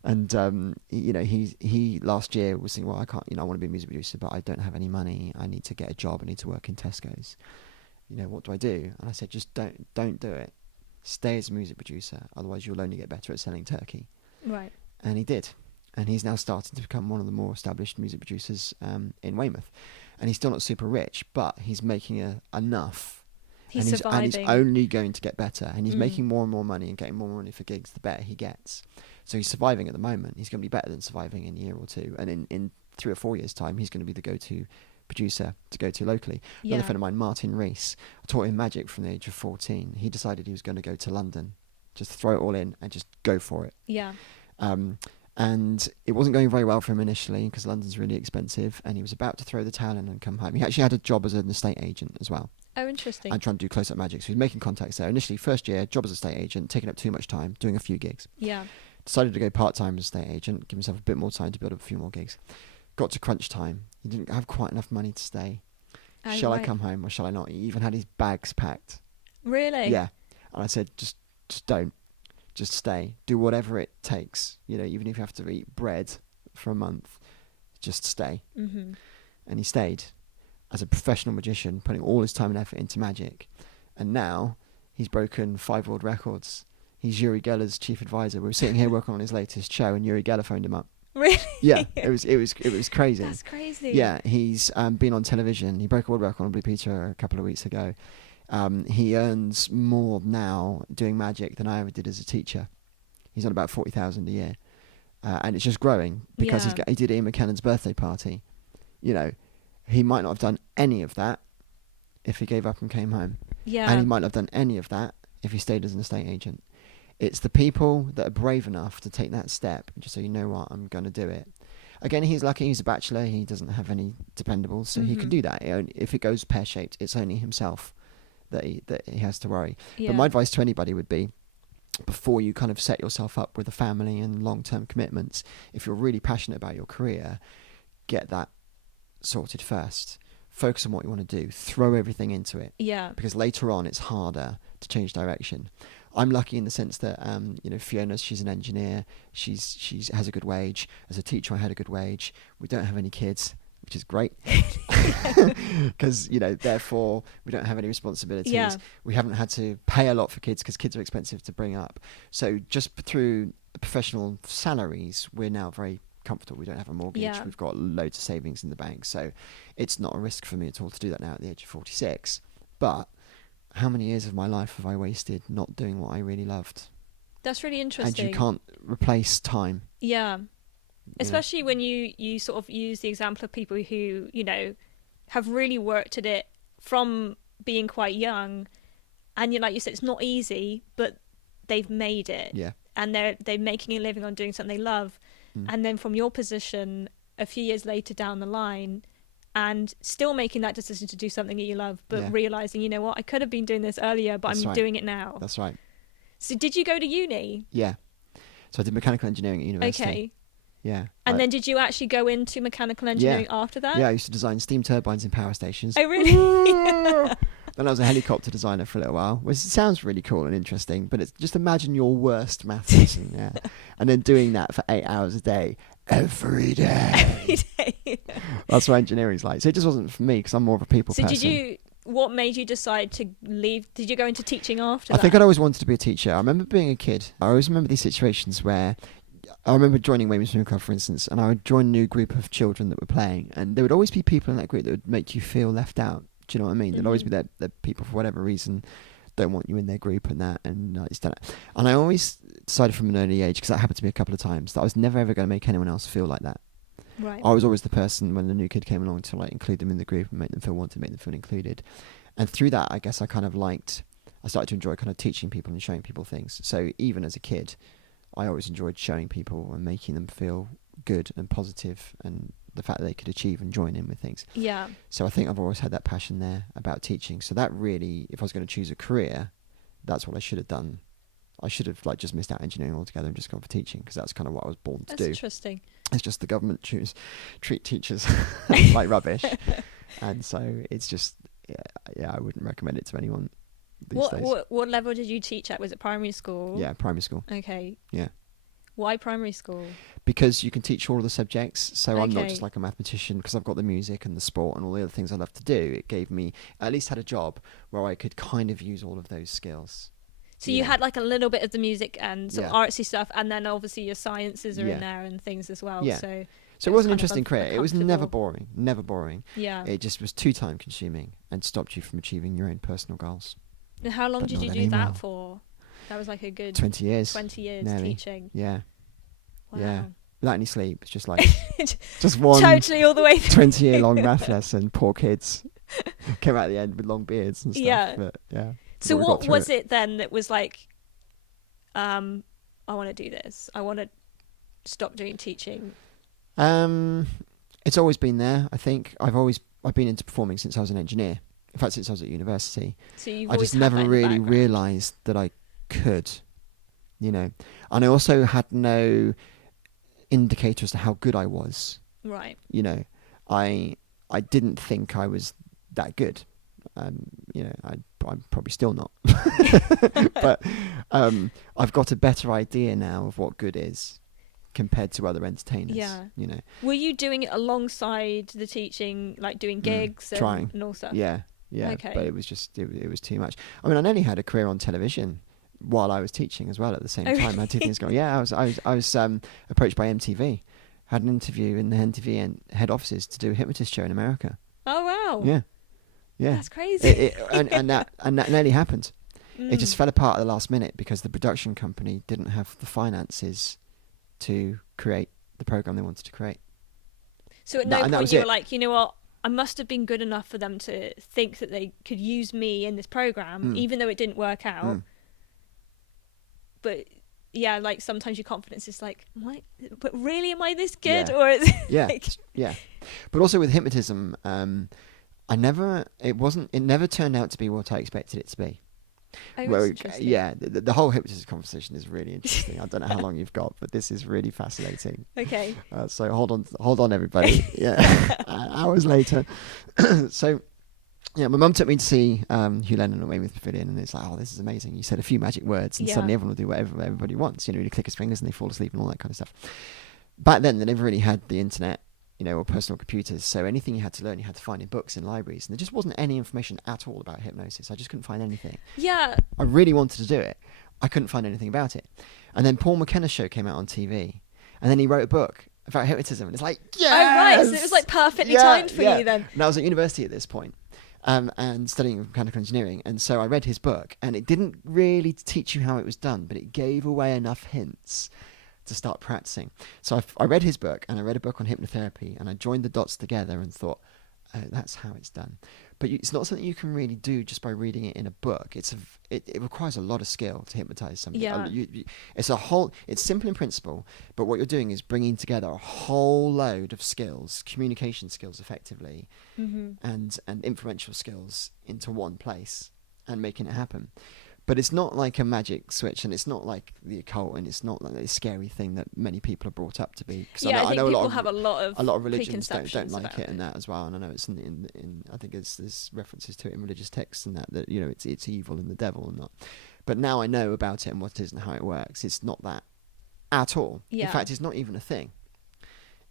And he last year was saying, well, I can't, I want to be a music producer, but I don't have any money. I need to get a job. I need to work in Tesco's. What do I do? And I said, just don't do it. Stay as a music producer, otherwise you'll only get better at selling turkey. Right. And he did. And he's now starting to become one of the more established music producers in Weymouth. And he's still not super rich, but he's making enough. He's surviving. And he's only going to get better. And he's making more and more money and getting more money for gigs the better he gets. So he's surviving at the moment. He's going to be better than surviving in a year or two. And in 3 or 4 years' time, he's going to be the go-to producer to go to locally. Another friend of mine, Martin Rees, I taught him magic from the age of 14. He decided he was going to go to London, just throw it all in and just go for it. Yeah. And it wasn't going very well for him initially because London's really expensive, and he was about to throw the towel in and come home. He actually had a job as an estate agent as well. Oh, interesting. And trying to do close-up magic. So he was making contacts there. Initially, first year, job as an estate agent, taking up too much time, doing a few gigs. Yeah. Decided to go part-time as an estate agent, give himself a bit more time to build up a few more gigs. Got to crunch time. He didn't have quite enough money to stay. Shall I come home or shall I not? He even had his bags packed. Really? Yeah. And I said, just don't. Just stay. Do whatever it takes. Even if you have to eat bread for a month, just stay. Mm-hmm. And he stayed as a professional magician, putting all his time and effort into magic. And now he's broken 5 world records. He's Uri Geller's chief advisor. We were sitting here working on his latest show, and Uri Geller phoned him up. Really? Yeah, it was crazy. That's crazy. Yeah, he's been on television. He broke a world record on Blue Peter a couple of weeks ago. He earns more now doing magic than I ever did as a teacher. He's on about 40,000 a year, and it's just growing because he did Ian McKellen's birthday party. He might not have done any of that if he gave up and came home. Yeah, and he might not have done any of that if he stayed as an estate agent. It's the people that are brave enough to take that step and just say, you know what, I'm going to do it. Again, he's lucky. He's a bachelor. He doesn't have any dependables, so he can do that. If it goes pear-shaped, it's only himself that he has to worry. Yeah. But my advice to anybody would be, before you kind of set yourself up with a family and long-term commitments, if you're really passionate about your career, get that sorted first. Focus on what you want to do. Throw everything into it. Yeah. Because later on, it's harder to change direction. I'm lucky in the sense that Fiona, she's an engineer. She has a good wage. As a teacher, I had a good wage. We don't have any kids, which is great, because therefore we don't have any responsibilities. Yeah. We haven't had to pay a lot for kids because kids are expensive to bring up. So just through professional salaries, we're now very comfortable. We don't have a mortgage. Yeah. We've got loads of savings in the bank, so it's not a risk for me at all to do that now at the age of 46. But how many years of my life have I wasted not doing what I really loved? That's really interesting. And you can't replace time. Yeah. Especially when you sort of use the example of people who, have really worked at it from being quite young. And like you said, it's not easy, but they've made it. Yeah. And they're making a living on doing something they love. And then from your position, a few years later down the line, and still making that decision to do something that you love, but realising, you know what, I could have been doing this earlier, but I'm doing it now. That's right. So did you go to uni? Yeah. So I did mechanical engineering at university. Okay. Yeah. And then did you actually go into mechanical engineering after that? Yeah, I used to design steam turbines in power stations. Oh, really? Then I was a helicopter designer for a little while, which sounds really cool and interesting, but it's just imagine your worst maths lesson, and then doing that for 8 hours a day, every day. Every day. That's what engineering's like. So it just wasn't for me because I'm more of a people person. What made you decide to leave? Did you go into teaching after I that? think I'd always wanted to be a teacher. I remember being a kid. I always remember these situations where I remember joining Women's Swim Club, for instance, and I would join a new group of children that were playing, and there would always be people in that group that would make you feel left out. Do you know what I mean? There'd always be that people, for whatever reason, don't want you in their group and that, and it's done it. And I always decided from an early age, because that happened to me a couple of times, that I was never ever going to make anyone else feel like that. Right. I was always the person when the new kid came along to like include them in the group and make them feel wanted, make them feel included. And through that, I guess I started to enjoy kind of teaching people and showing people things. So even as a kid, I always enjoyed showing people and making them feel good and positive, and the fact that they could achieve and join in with things. Yeah. So I think I've always had that passion there about teaching. So that really, if I was going to choose a career, that's what I should have done. I should have like just missed out engineering altogether and just gone for teaching, because that's kind of what I was born to do. That's interesting. It's just the government treat teachers like rubbish, and so it's just I wouldn't recommend it to anyone these days. What level did you teach at? Was it primary school? Yeah, primary school. Okay. Yeah. Why primary school? Because you can teach all of the subjects, so I'm not Okay. just like a mathematician, because I've got the music and the sport and all the other things I love to do. It gave me, at least had a job where I could kind of use all of those skills. So you had like a little bit of the music and some Yeah. artsy stuff, and then obviously your sciences are Yeah. in there and things as well. Yeah. So So it was was an kind of interesting career. It was never comfortable. boring. Yeah. It just was too time consuming and stopped you from achieving your own personal goals. And how long But did you not do anymore. that for? That was like a good 20 years. 20 years nearly. teaching. Yeah. Wow. Yeah. Without any sleep. It's just like, just one Totally all the way through. 20-year long math lesson. Poor kids. Came out at the end with long beards and stuff. Yeah. But yeah. So But we got what through was it then that was like, I want to do this. I want to stop doing teaching. It's always been there. I think I've been into performing since I was an engineer. In fact, since I was at university. So you've I always just had never that in the really background. realised that I could, and I also had no indicator as to how good I was. Right. I didn't think I was that good. I'm probably still not, but I've got a better idea now of what good is compared to other entertainers. Yeah. You know. Were you doing it alongside the teaching, like doing gigs trying. and all stuff? Yeah. Okay. But it was just it was too much. I mean, I nearly had a career on television while I was teaching as well at the same Oh, time. I had two things going. Yeah, I was approached by MTV, had an interview in the MTV head offices to do a Hypnotist show in America. Oh wow. Yeah. That's crazy. And that nearly happened. It just Mm. fell apart at the last minute because the production company didn't have the finances to create the program they wanted to create. So at that- no and that point was you it. were like, you know what? I must have been good enough for them to think that they could use me in this program, even though it didn't work out. Mm. But yeah, like sometimes your confidence is like, but really, am I this good? Yeah. Or is Yeah, like, yeah. But also with hypnotism, it never turned out to be what I expected it to be. oh, Well, that's interesting. yeah, the whole hypnotism conversation is really interesting. I don't know how long you've got, but this is really fascinating. Okay. So hold on, everybody. Yeah, hours later. So, yeah, my mum took me to see Hugh Lennon at Weymouth Pavilion, and it's like, oh, this is amazing. You said a few magic words, and Yeah. suddenly everyone will do whatever everybody wants. You click his fingers and they fall asleep and all that kind of stuff. Back then, they never really had the internet, or personal computers. So anything you had to learn, you had to find in books in libraries, and there just wasn't any information at all about hypnosis. I just couldn't find anything. Yeah. I really wanted to do it. I couldn't find anything about it. And then Paul McKenna's show came out on TV, and then he wrote a book about hypnotism, and it's like, yes! Oh right. So it was like perfectly timed for you then. And I was at university at this point, and studying mechanical engineering, and so I read his book, and it didn't really teach you how it was done, but it gave away enough hints to start practicing. So I read his book, and I read a book on hypnotherapy, and I joined the dots together and thought, oh, that's how it's done. But it's not something you can really do just by reading it in a book. It requires a lot of skill to hypnotize somebody. Yeah. It's simple in principle, but what you're doing is bringing together a whole load of skills, communication skills effectively, and influential skills into one place and making it happen. But it's not like a magic switch, and it's not like the occult, and it's not like a scary thing that many people are brought up to be. 'Cause Yeah, I think know people have a lot of religions don't preconceptions like about it and that as well. And I know it's in I think there's references to it in religious texts and that it's evil and the devil and not. But now I know about it and what it is and how it works. It's not that at all. Yeah. In fact, it's not even a thing.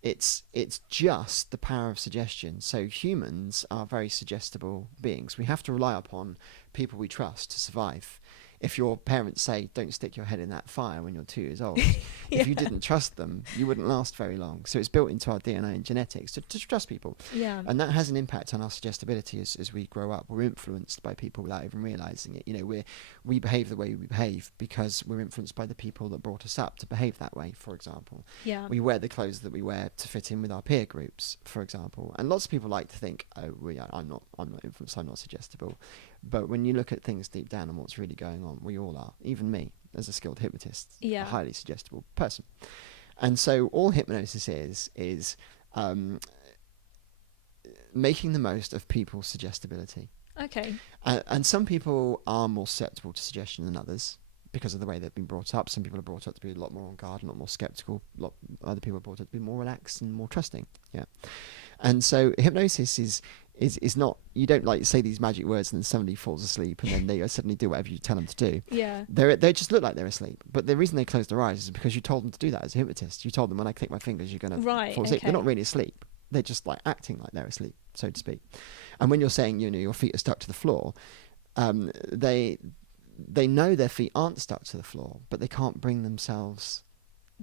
It's just the power of suggestion. So humans are very suggestible beings. We have to rely upon people we trust to survive. if your parents say, don't stick your head in that fire when you're 2 years old, Yeah. if you didn't trust them, you wouldn't last very long. So it's built into our DNA and genetics to trust people. Yeah. And that has an impact on our suggestibility as we grow up. We're influenced by people without even realising it. You know, we behave the way we behave because we're influenced by the people that brought us up to behave that way, for example. Yeah. We wear the clothes that we wear to fit in with our peer groups, for example. And lots of people like to think, oh, I'm not influenced, I'm not suggestible. But when you look at things deep down and what's really going on, we all are. Even me, as a skilled hypnotist, Yeah. a highly suggestible person. And so all hypnosis is making the most of people's suggestibility. Okay. And some people are more susceptible to suggestion than others because of the way they've been brought up. Some people are brought up to be a lot more on guard, a lot more skeptical. Other people are brought up to be more relaxed and more trusting. Yeah. And so hypnosis is not, you don't like say these magic words and then somebody falls asleep and then they suddenly do whatever you tell them to do. Yeah. They just look like they're asleep. But the reason they close their eyes is because you told them to do that as a hypnotist. You told them when I click my fingers you're going to fall asleep. Okay. They're not really asleep. They're just like acting like they're asleep, so to speak. And when you're saying, you know, your feet are stuck to the floor, they know their feet aren't stuck to the floor, but they can't bring themselves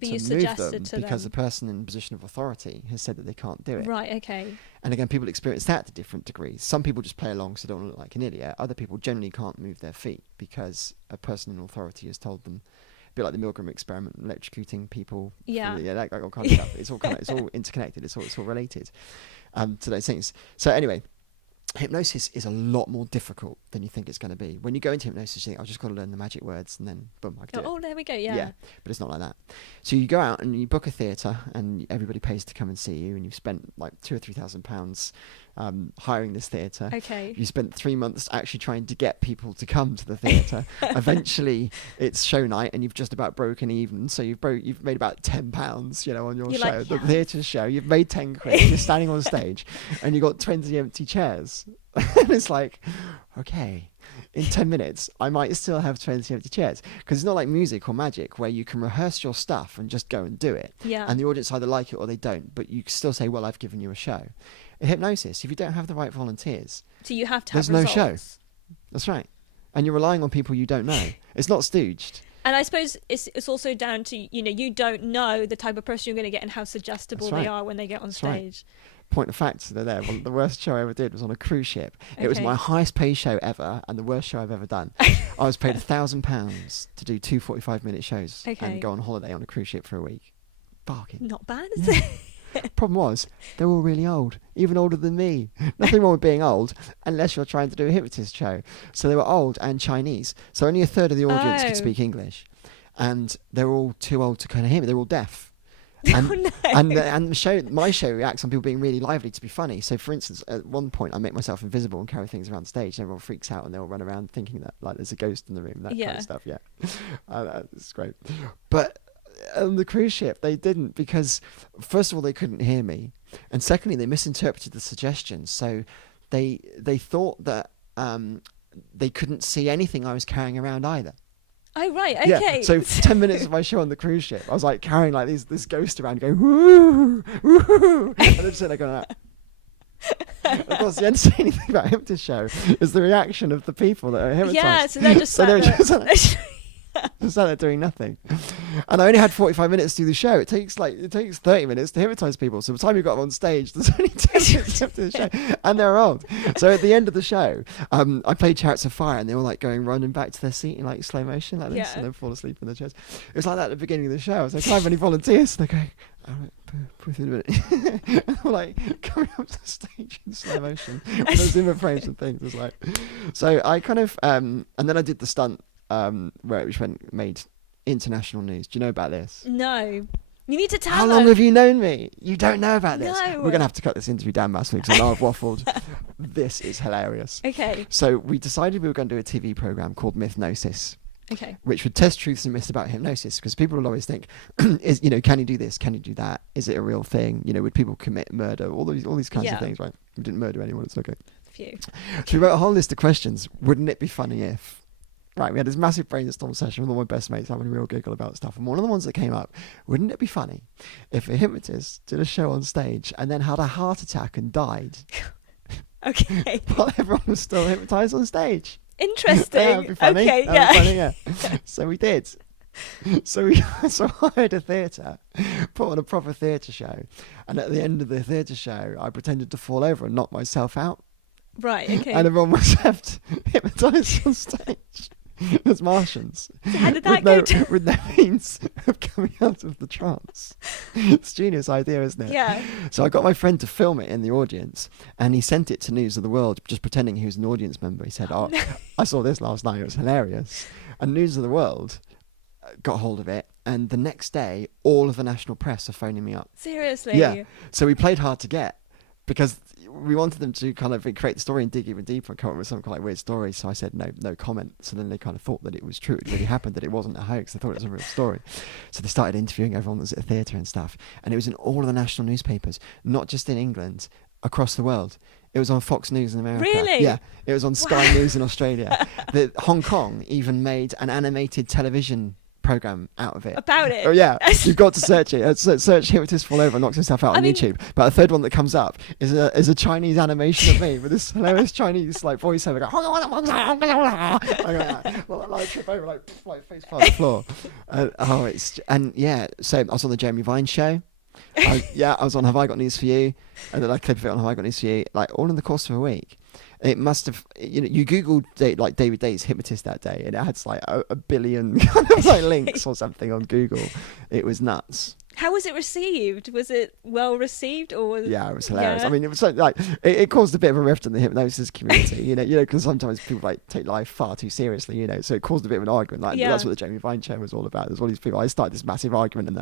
to move them because the person in a position of authority has said that they can't do it. Right, okay. And again, people experience that to different degrees. Some people just play along so they don't look like an idiot. Other people generally can't move their feet because a person in authority has told them, a bit like the Milgram experiment, electrocuting people. Yeah. That all kind of stuff. It's all interconnected. It's all related to those things. So anyway, hypnosis is a lot more difficult than you think it's going to be. When you go into hypnosis, you think, I've just got to learn the magic words and then boom, I can do it. Oh, there we go, yeah. But it's not like that. So you go out and you book a theatre and everybody pays to come and see you, and you've spent like £2,000 or £3,000 hiring this theatre. Okay. You spent 3 months actually trying to get people to come to the theatre. Eventually it's show night and you've just about broken even, so you've made about £10, you know, on your You're show, like, the yes. theatre show. You've made 10 quid. You're standing on stage and you've got 20 empty chairs. And it's like, okay, in 10 minutes I might still have 20 empty chairs, because it's not like music or magic where you can rehearse your stuff and just go and do it, Yeah. and the audience either like it or they don't, but you can still say, well, I've given you a show. In hypnosis, if you don't have the right volunteers, So you have to there's have no results. show. That's right. And you're relying on people you don't know. It's not stooged. And I suppose it's also down to, you know, you don't know the type of person you're going to get and how suggestible That's right. they are when they get on That's right. stage. Point of fact, they're there. Well, the worst show I ever did was on a cruise ship. It was Okay. my highest paid show ever and the worst show I've ever done. I was paid £1,000 to do 2 45-minute shows Okay. and go on holiday on a cruise ship for a week. Bargain. Not bad, is Yeah. it? Problem was, they were all really old, even older than me. Nothing wrong with being old, unless you're trying to do a hypnotist show. So they were old and Chinese. So only a third of the audience Oh. could speak English. And they were all too old to kind of hear me. They were all deaf. And, Oh, no. and my show reacts on people being really lively to be funny. So, for instance, at one point, I make myself invisible and carry things around stage, and everyone freaks out and they all run around thinking that like there's a ghost in the room, that kind Yeah. of stuff. Yeah, it's great. But on the cruise ship, they didn't, because first of all, they couldn't hear me, and secondly, they misinterpreted the suggestions. So they thought that they couldn't see anything I was carrying around either. Oh, right, okay. Yeah, so 10 minutes of my show on the cruise ship, I was like carrying like this ghost around going, woo, woo, and they're just sitting there going like, of course, the entertaining thing about a hypnotist show is the reaction of the people that are hypnotised. Yeah, so they're just So they're sat just there. just sat there doing nothing. And I only had 45 minutes to do the show. It takes 30 minutes to hypnotise people. So by the time you got them on stage, there's only 10 minutes left of the show, and they're old. So at the end of the show, I played Chariots of Fire, and they were like running back to their seat in like slow motion like this, Yeah. and then fall asleep in their chairs. It was like that at the beginning of the show. I was like, "Can I have any volunteers?" And they're going, "All right, within a minute." And they're like coming up to the stage in slow motion with those Zimmer frames and things. It was like, so I kind of and then I did the stunt where it made international news. Do you know about this? No. You need to tell How long them. have you known me? You don't know about this? No. We're going to have to cut this interview down massively because I know I've waffled. This is hilarious. Okay, So we decided we were going to do a TV programme called Mythnosis, okay. which would test truths and myths about hypnosis, because people will always think, can you do this? Can you do that? Is it a real thing? You know, would people commit murder? All these kinds Yeah. of things, right? We didn't murder anyone. It's okay. Phew. So we wrote a whole list of questions. Wouldn't it be funny if... Right, we had this massive brainstorm session with all my best mates having a real giggle about stuff. And one of the ones that came up, wouldn't it be funny if a hypnotist did a show on stage and then had a heart attack and died Okay. while everyone was still hypnotised on stage? Interesting. That'd be funny. Okay, That'd be funny, yeah. So we did. So I hired a theatre, put on a proper theatre show, and at the end of the theatre show, I pretended to fall over and knock myself out, Right, okay. and everyone was left hypnotised on stage as Martians. So how did that go? With no means of coming out of the trance. It's a genius idea, isn't it? Yeah. So I got my friend to film it in the audience, and he sent it to News of the World, just pretending he was an audience member. He said, "Oh, I saw this last night. It was hilarious." And News of the World got hold of it, and the next day, all of the national press are phoning me up. Seriously? Yeah. So we played hard to get because we wanted them to kind of create the story and dig even deeper and come up with some kind of weird story. So I said no comment. So then they kind of thought that it was true. It really happened, that it wasn't a hoax. They thought it was a real story. So they started interviewing everyone that was at the theatre and stuff. And it was in all of the national newspapers, not just in England, across the world. It was on Fox News in America. Really? Yeah. It was on Sky News in Australia. Hong Kong even made an animated television program out of it. About it? Oh yeah, you've got to search it. Search "Hypnotist fall over, knocks himself out" on YouTube. But a third one that comes up is a Chinese animation of me with this hilarious Chinese like voiceover going, like trip over like face plant the floor. So I was on the Jeremy Vine show. I was on Have I Got News for You, and then I clip of it on Have I Got News for You, like all in the course of a week. It must have, you Googled like David Day's Hypnotist that day, and it had like a billion kind of like links or something on Google. It was nuts. How was it received? Was it well received, or was Yeah, it was hilarious. Yeah. I mean, it was like it caused a bit of a rift in the hypnosis community, because sometimes people like take life far too seriously, so it caused a bit of an argument. Like that's what the Jamie Vine show was all about. There's all these people. I started this massive argument, and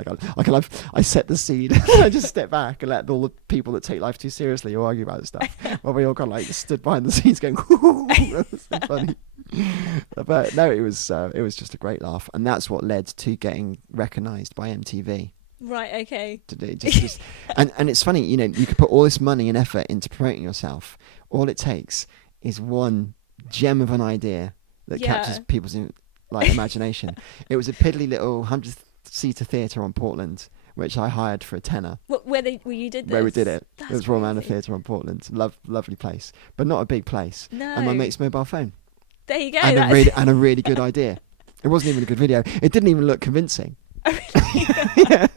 I set the seed. And I just step back and let all the people that take life too seriously all argue about this stuff, while we all kind of like stood behind the scenes going, "That's so funny." But no, it was just a great laugh, and that's what led to getting recognised by MTV. Right, okay. To do and it's funny, you could put all this money and effort into promoting yourself. All it takes is one gem of an idea that captures people's imagination. It was a piddly little 100-seater theatre on Portland, which I hired for a tenner. Where you did this? Where we did it. That's it was Royal Manor crazy. Theatre on Portland. Lovely place, but not a big place. No. And my mate's mobile phone. There you go. And a really good idea. It wasn't even a good video. It didn't even look convincing. Yeah.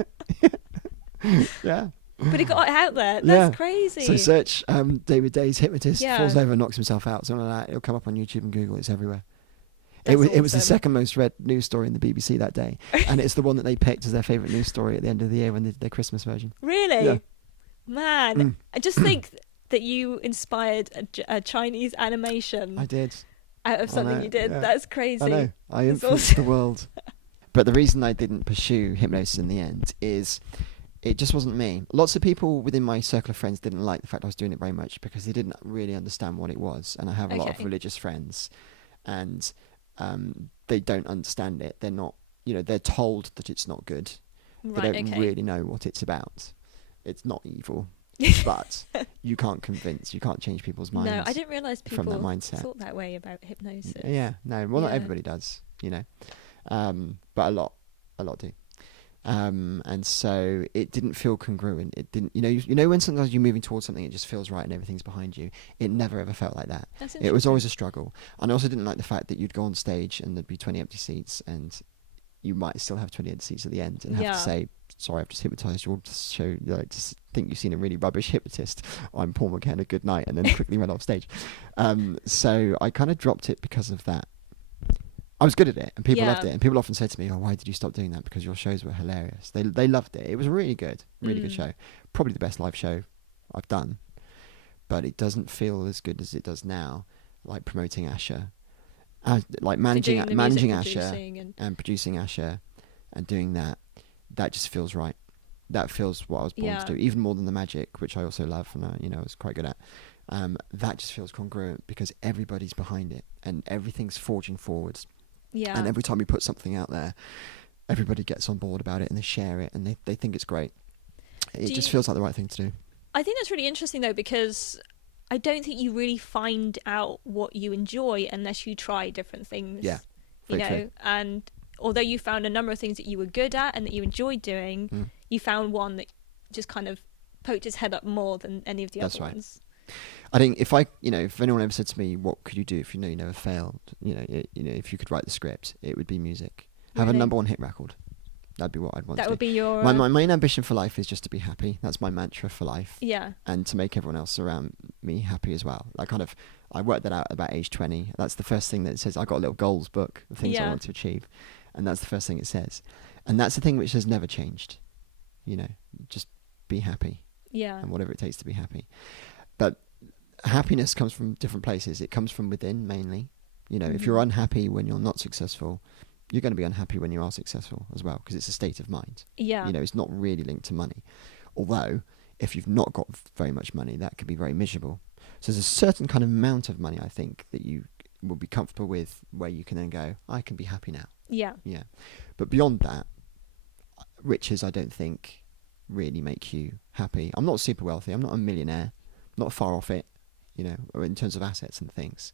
Yeah. But it got out there. That's crazy. So search David Day's Hypnotist falls over, knocks himself out, something like that. It'll come up on YouTube and Google. It's everywhere. It was the second most read news story in the BBC that day, and it's the one that they picked as their favourite news story at the end of the year when they did their Christmas version. Really? Yeah. Man, I just think that you inspired a Chinese animation. I did. Out of something you did. Yeah. That's crazy. I know. I That's influenced the world. But the reason I didn't pursue hypnosis in the end is it just wasn't me. Lots of people within my circle of friends didn't like the fact I was doing it very much because they didn't really understand what it was. And I have a lot of religious friends, and they don't understand it. They're not, they're told that it's not good. Right, they don't really know what it's about. It's not evil, but you can't change people's minds. No, I didn't realise people from that mindset. thought that way about hypnosis. Yeah, no, well, not everybody does, but a lot do. And so it didn't feel congruent. It didn't, when sometimes you're moving towards something, it just feels right and everything's behind you. It never ever felt like that. It was always a struggle. And I also didn't like the fact that you'd go on stage and there'd be 20 empty seats, and you might still have 20 empty seats at the end and have to say, "Sorry, I've just hypnotised you all to show, just think you've seen a really rubbish hypnotist. I'm Paul McKenna, good night," and then quickly run off stage. So I kind of dropped it because of that. I was good at it, and people loved it. And people often said to me, "Oh, why did you stop doing that?" Because your shows were hilarious. They loved it. It was a really good show. Probably the best live show I've done. But it doesn't feel as good as it does now, like promoting Asher, like managing Asher and producing Asher, and doing that. That just feels right. That feels what I was born to do, even more than the magic, which I also love and I was quite good at. That just feels congruent because everybody's behind it and everything's forging forwards. Yeah. And every time we put something out there, everybody gets on board about it and they share it and they think it's great. It just feels like the right thing to do. I think that's really interesting though, because I don't think you really find out what you enjoy unless you try different things. Yeah. True. And although you found a number of things that you were good at and that you enjoyed doing, you found one that just kind of poked its head up more than any of the other ones. I think if anyone ever said to me, what could you do if you never failed, if you could write the script, it would be music. Have a Really? number one hit record. That'd be what I'd want That to would do. be your... My main ambition for life is just to be happy. That's my mantra for life. Yeah. And to make everyone else around me happy as well. I worked that out at about age 20. That's the first thing that it says. I got a little goals book of things I want to achieve. And that's the first thing it says. And that's the thing which has never changed. Just be happy. Yeah. And whatever it takes to be happy. But happiness comes from different places. It comes from within mainly. If you're unhappy when you're not successful, you're going to be unhappy when you are successful as well, because it's a state of mind. Yeah. It's not really linked to money. Although, if you've not got very much money, that could be very miserable. So there's a certain kind of amount of money, I think, that you will be comfortable with, where you can then go, I can be happy now. Yeah. Yeah. But beyond that, riches, I don't think, really make you happy. I'm not super wealthy. I'm not a millionaire. I'm not far off it, or in terms of assets and things.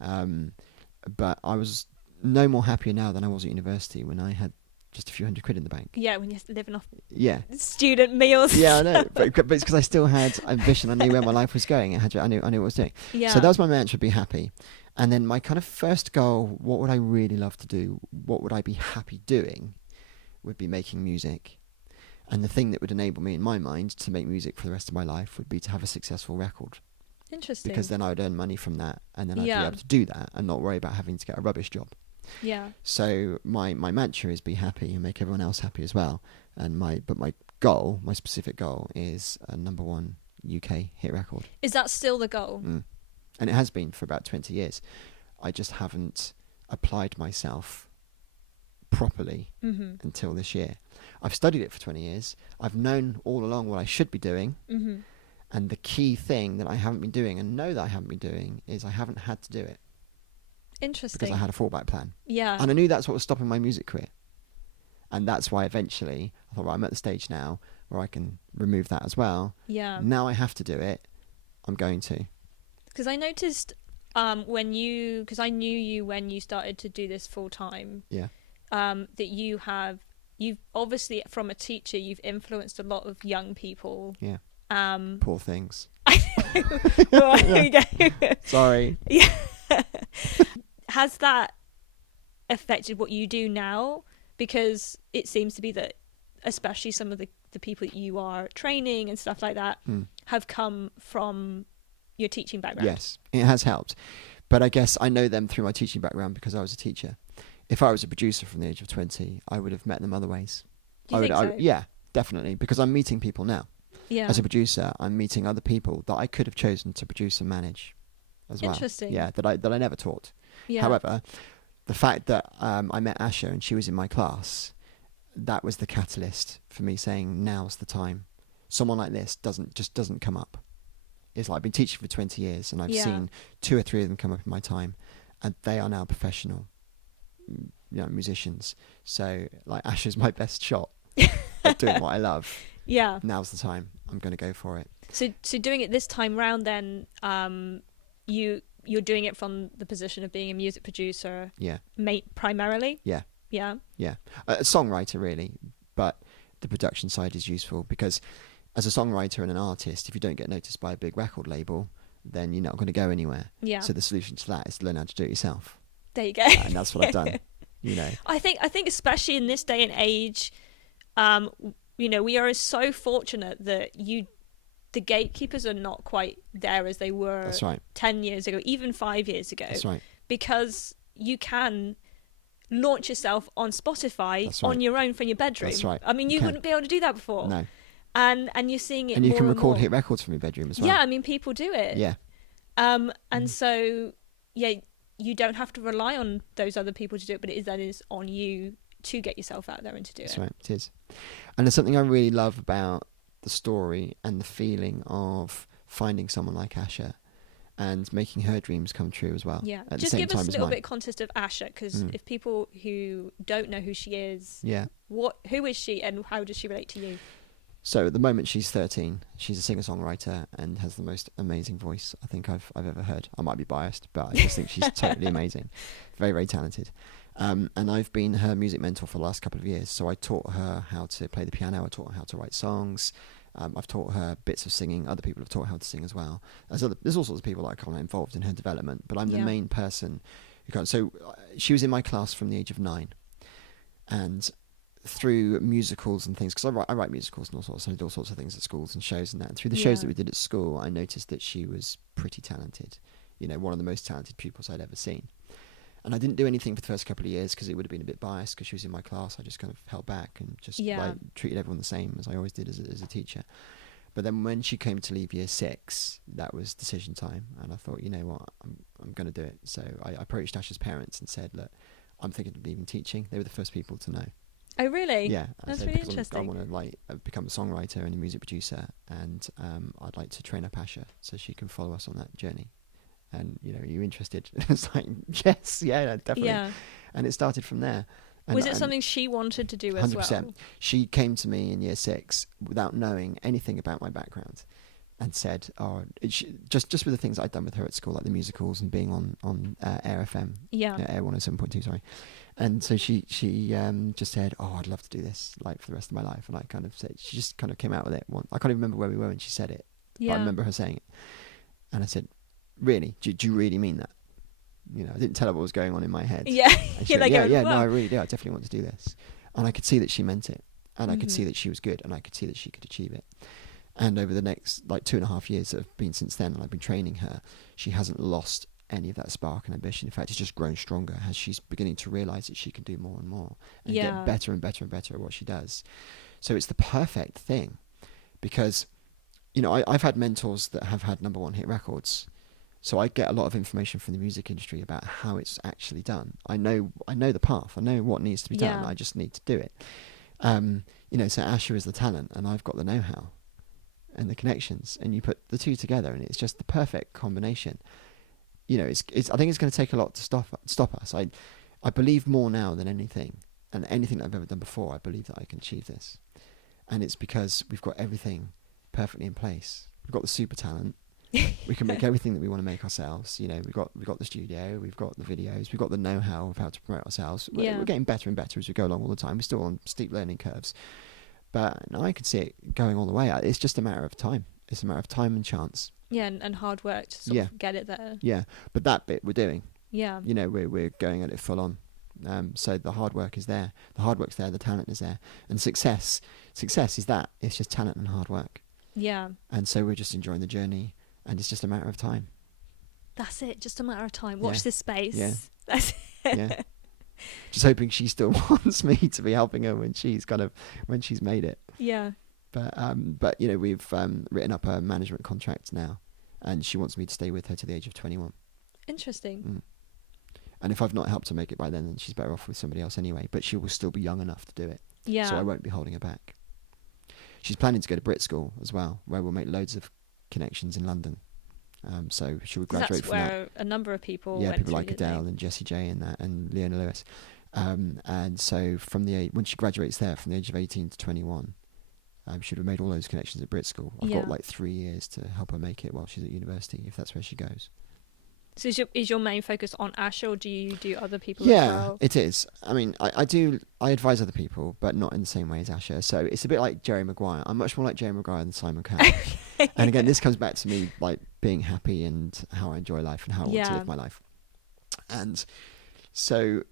But I was no more happier now than I was at university when I had just a few £100 in the bank. Yeah, when you're living off student meals. Yeah, I know, but it's because I still had ambition. I knew where my life was going. I knew what I was doing. Yeah. So that was my mantra: be happy. And then my kind of first goal: what would I really love to do? What would I be happy doing? Would be making music. And the thing that would enable me, in my mind, to make music for the rest of my life would be to have a successful record. Interesting. Because then I would earn money from that, and then I'd be Yeah. able to do that and not worry about having to get a rubbish job. Yeah. So my mantra is be happy and make everyone else happy as well. And my goal, my specific goal, is a number one UK hit record. Is that still the goal? And it has been for about 20 years. I just haven't applied myself properly until this year. I've studied it for 20 years. I've known all along what I should be doing. And the key thing that I haven't been doing, and know that I haven't been doing, is I haven't had to do it. Interesting. Because I had a fallback plan. Yeah. And I knew that's what was stopping my music career. And that's why eventually I thought, right, I'm at the stage now where I can remove that as well. Yeah. Now I have to do it. I'm going to. Because I noticed because I knew you when you started to do this full time. Yeah. That you've obviously, from a teacher, you've influenced a lot of young people. Yeah. Poor things. Well, there you go. Sorry. Yeah. Has that affected what you do now? Because it seems to be that especially some of the people that you are training and stuff like that have come from your teaching background. Yes, it has helped. But I guess I know them through my teaching background because I was a teacher. If I was a producer from the age of 20, I would have met them other ways. Do you think so? Yeah, definitely. Because I'm meeting people now. Yeah. As a producer, I'm meeting other people that I could have chosen to produce and manage as well. Interesting. Yeah, that I never taught. Yeah. However, the fact that I met Asha and she was in my class, that was the catalyst for me saying, now's the time. Someone like this doesn't come up. It's like I've been teaching for 20 years and I've seen 2 or 3 of them come up in my time, and they are now professional musicians. So like Asha's my best shot at doing what I love. Yeah. Now's the time. I'm going to go for it. So doing it this time round, then you're doing it from the position of being a music producer. Yeah. Primarily. Yeah. Yeah. Yeah. A songwriter really, but the production side is useful because as a songwriter and an artist, if you don't get noticed by a big record label, then you're not going to go anywhere. Yeah. So the solution to that is to learn how to do it yourself. There you go. And that's what I've done. I think especially in this day and age, we are so fortunate that the gatekeepers are not quite there as they were. That's right. 10 years ago, even 5 years ago. That's right. Because you can launch yourself on Spotify on your own from your bedroom. That's right. I mean, you wouldn't be able to do that before. No. And you're seeing it and you more can and record more. hit records from your bedroom as well. Yeah, I mean, people do it. Yeah. And so, yeah, you don't have to rely on those other people to do it, but that is on you to get yourself out there and to do it. That's right, it is. And there's something I really love about the story and the feeling of finding someone like Asha and making her dreams come true as well. Yeah, at just the same give time us a as little mine. bit of context of Asha, because if people who don't know who she is, yeah, who is she and how does she relate to you? So at the moment she's 13. She's a singer-songwriter and has the most amazing voice I think I've ever heard. I might be biased, but I just think she's totally amazing. Very, very talented. And I've been her music mentor for the last couple of years. So I taught her how to play the piano. I taught her how to write songs. I've taught her bits of singing. Other people have taught her how to sing as well. There's all sorts of people that are kind of involved in her development, but I'm the main person who kind of, so she was in my class from the age of 9, and through musicals and things, because I write musicals and all sorts, so I did all sorts of things at schools and shows and that. And through the shows that we did at school, I noticed that she was pretty talented. You know, one of the most talented pupils I'd ever seen. And I didn't do anything for the first couple of years because it would have been a bit biased because she was in my class. I just kind of held back and just like treated everyone the same as I always did as a teacher. But then when she came to leave year 6, that was decision time. And I thought, you know what, I'm going to do it. So I approached Ash's parents and said, look, I'm thinking of leaving teaching. They were the first people to know. Oh, really? Yeah. That's really interesting. I want to like become a songwriter and a music producer, and I'd like to train up Asha so she can follow us on that journey. And, you know, are you interested? It's like, yes, yeah, definitely. Yeah. And it started from there. And, was it something she wanted to do as 100%. Well? She came to me in year 6 without knowing anything about my background and said, just with the things I'd done with her at school, like the musicals and being on Air FM. Yeah. Air 107.2, sorry. And so she just said, I'd love to do this like for the rest of my life. And I kind of said, she just kind of came out with it. I can't even remember where we were when she said it. Yeah. But I remember her saying it. And I said, really? Do you really mean that? You know, I didn't tell her what was going on in my head. Yeah. No, I really do. I definitely want to do this. And I could see that she meant it. And I could see that she was good. And I could see that she could achieve it. And over the next, 2.5 years that have been since then, and I've been training her, she hasn't lost any of that spark and ambition. In fact, it's just grown stronger as she's beginning to realise that she can do more and more and get better and better and better at what she does. So it's the perfect thing because, you know, I've had mentors that have had #1 hit records. So I get a lot of information from the music industry about how it's actually done. I know the path. I know what needs to be done. I just need to do it. You know, so Asha is the talent and I've got the know-how and the connections, and you put the two together and it's just the perfect combination. You know, I think it's going to take a lot to stop us. I believe more now than anything, and anything that I've ever done before, I believe that I can achieve this. And it's because we've got everything perfectly in place. We've got the super talent. We can make everything that we want to make ourselves. You know, we've got the studio, we've got the videos, we've got the know-how of how to promote ourselves. We're getting better and better as we go along all the time. We're still on steep learning curves. But I could see it going all the way. It's just a matter of time. It's a matter of time and chance. Yeah, and hard work to sort of get it there. Yeah, but that bit we're doing. Yeah. You know, we're going at it full on. So the hard work is there. The hard work's there, the talent is there. And success is that. It's just talent and hard work. Yeah. And so we're just enjoying the journey, and it's just a matter of time. That's it, just a matter of time. Watch this space. Yeah. That's it. Yeah. Just hoping she still wants me to be helping her when she's made it. Yeah. But you know, we've written up a management contract now, and she wants me to stay with her to the age of 21. Interesting. And if I've not helped her make it by then she's better off with somebody else anyway. But she will still be young enough to do it. Yeah. So I won't be holding her back. She's planning to go to Brit School as well, where we'll make loads of connections in London. So she would graduate from that. That's where a number of people went people like Adele and Jessie J and Leona Lewis. And so when she graduates there, from the age of 18 to 21, she would have made all those connections at Brit School. I've got 3 years to help her make it while she's at university, if that's where she goes. So is your main focus on Asha, or do you do other people as well? Yeah, it is. I mean, I advise other people, but not in the same way as Asha. So it's a bit like Jerry Maguire. I'm much more like Jerry Maguire than Simon Cowell. And again, this comes back to me like being happy and how I enjoy life and how I want to live my life. And so,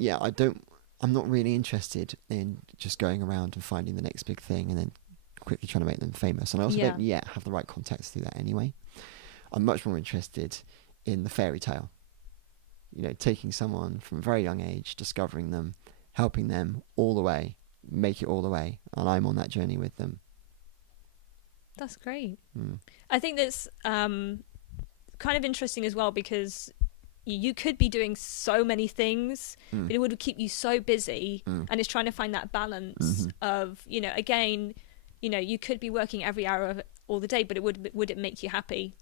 I'm not really interested in just going around and finding the next big thing and then quickly trying to make them famous. And I also don't yet have the right contacts to do that anyway. I'm much more interested in the fairy tale, you know, taking someone from a very young age, discovering them, helping them all the way, make it all the way, and I'm on that journey with them. That's great. I think that's kind of interesting as well, because you could be doing so many things, but it would keep you so busy, and it's trying to find that balance of, you know, again, you know, you could be working every hour of all the day, but would it make you happy?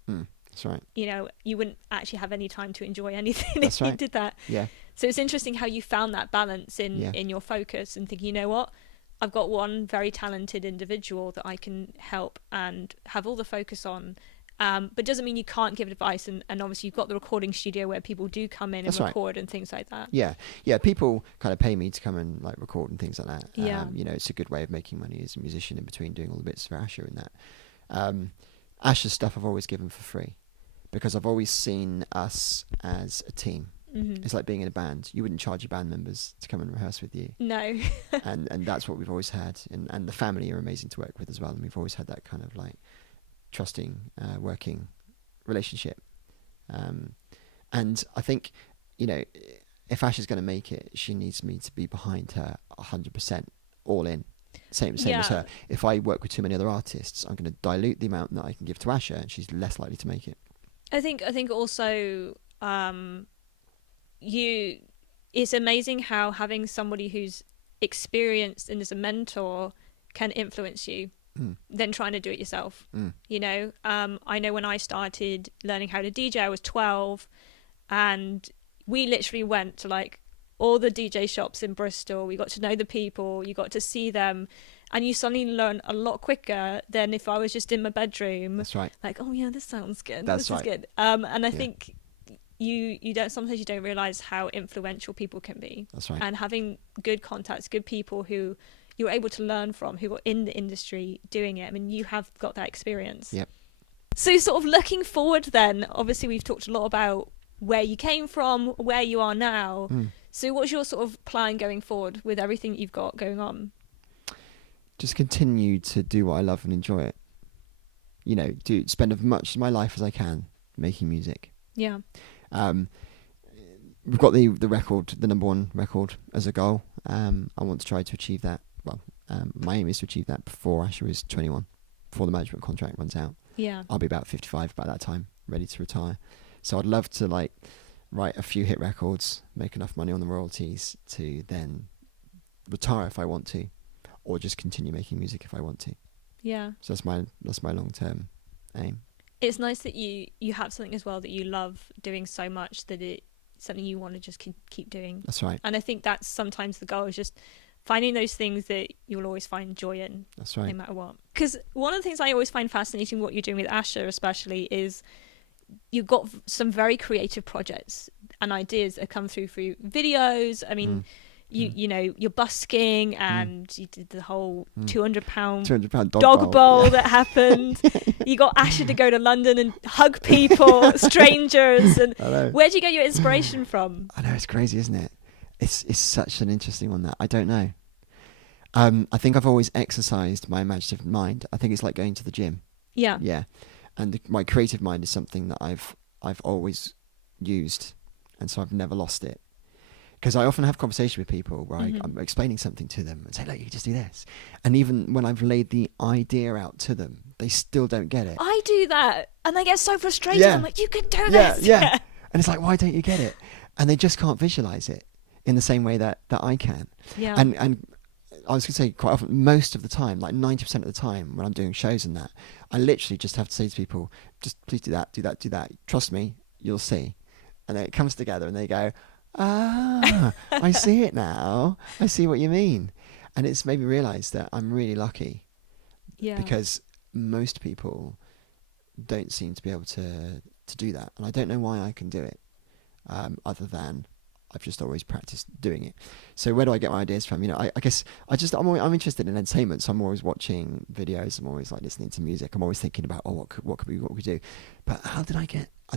That's right. You know, you wouldn't actually have any time to enjoy anything if you did that. Yeah. So it's interesting how you found that balance in your focus and thinking, you know what, I've got one very talented individual that I can help and have all the focus on, But doesn't mean you can't give advice. And obviously you've got the recording studio where people do come in and That's right. record and things like that. Yeah. People kind of pay me to come and like record and things like that. Yeah. It's a good way of making money as a musician in between doing all the bits for Asher and that. Asher's stuff I've always given for free because I've always seen us as a team. Mm-hmm. It's like being in a band. You wouldn't charge your band members to come and rehearse with you. No. and that's what we've always had. And the family are amazing to work with as well. And we've always had that kind of like trusting, working relationship. And I think, if Asher's going to make it, she needs me to be behind her 100%, all in. Same as her. If I work with too many other artists, I'm going to dilute the amount that I can give to Asher, and she's less likely to make it. I think also it's amazing how having somebody who's experienced and is a mentor can influence you than trying to do it yourself. I know when I started learning how to DJ, I was 12, and we literally went to like all the DJ shops in Bristol. We got to know the people, you got to see them, and you suddenly learn a lot quicker than if I was just in my bedroom. That's right. Like, oh yeah, this sounds good. This is good. And I think you don't realize how influential people can be. That's right. And having good contacts, good people who you're able to learn from, who are in the industry doing it. I mean, you have got that experience. Yep. So sort of looking forward then, obviously we've talked a lot about where you came from, where you are now. So what's your sort of plan going forward with everything that you've got going on? Just continue to do what I love and enjoy it. Spend as much of my life as I can making music. Yeah. We've got the record, the number one record as a goal. I want to try to achieve that. Well, my aim is to achieve that before Asher is 21, before the management contract runs out. Yeah. I'll be about 55 by that time, ready to retire. So I'd love to like write a few hit records, make enough money on the royalties to then retire if I want to, or just continue making music if I want to. Yeah. So that's my long-term aim. It's nice that you have something as well that you love doing so much that it's something you want to just keep doing. That's right. And I think that's sometimes the goal, is just finding those things that you'll always find joy in. That's right. No matter what. Because one of the things I always find fascinating, what you're doing with Asher especially, is you've got some very creative projects and ideas that come through videos. I mean, you're busking, and you did the whole £200 dog bowl that happened. You got Asher to go to London and hug people, strangers. And where do you get your inspiration from? I know, it's crazy, isn't it? It's such an interesting one that I don't know. I think I've always exercised my imaginative mind. I think it's like going to the gym. Yeah. Yeah. And my creative mind is something that I've always used, and so I've never lost it. Because I often have conversations with people where I'm explaining something to them and say, look, you can just do this. And even when I've laid the idea out to them, they still don't get it. I do that. And I get so frustrated. Yeah. I'm like, you can do this. Yeah. And it's like, why don't you get it? And they just can't visualize it in the same way that I can. Yeah. And I was going to say, quite often, most of the time, like 90% of the time when I'm doing shows and that, I literally just have to say to people, just please do that, do that, do that. Trust me, you'll see. And then it comes together and they go, I see it now. I see what you mean. And it's made me realise that I'm really lucky. Yeah. Because most people don't seem to be able to do that. And I don't know why I can do it, other than I've just always practiced doing it. So where do I get my ideas from? I guess I'm interested in entertainment, so I'm always watching videos. I'm always like listening to music. I'm always thinking about what could we do. But I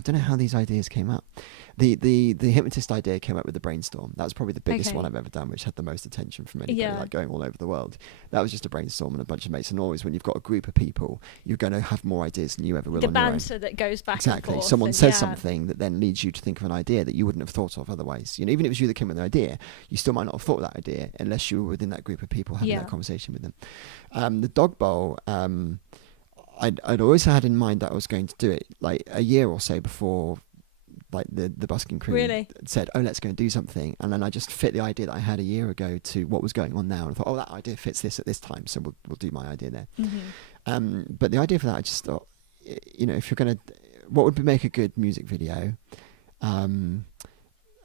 don't know how these ideas came up. The Hypnotist idea came up with the brainstorm. That was probably the biggest one I've ever done, which had the most attention from anybody, like going all over the world. That was just a brainstorm and a bunch of mates. And always when you've got a group of people, you're going to have more ideas than you ever will on your own. The banter that goes back and forth. Someone says something that then leads you to think of an idea that you wouldn't have thought of otherwise. Even if it was you that came with an idea, you still might not have thought of that idea unless you were within that group of people having that conversation with them. The dog bowl, I'd always had in mind that I was going to do it like a year or so before, like the busking crew said, oh, let's go and do something. And then I just fit the idea that I had a year ago to what was going on now, and I thought, oh, that idea fits this at this time, so we'll do my idea there. But the idea for that, I just thought, if you're going to, what would make a good music video?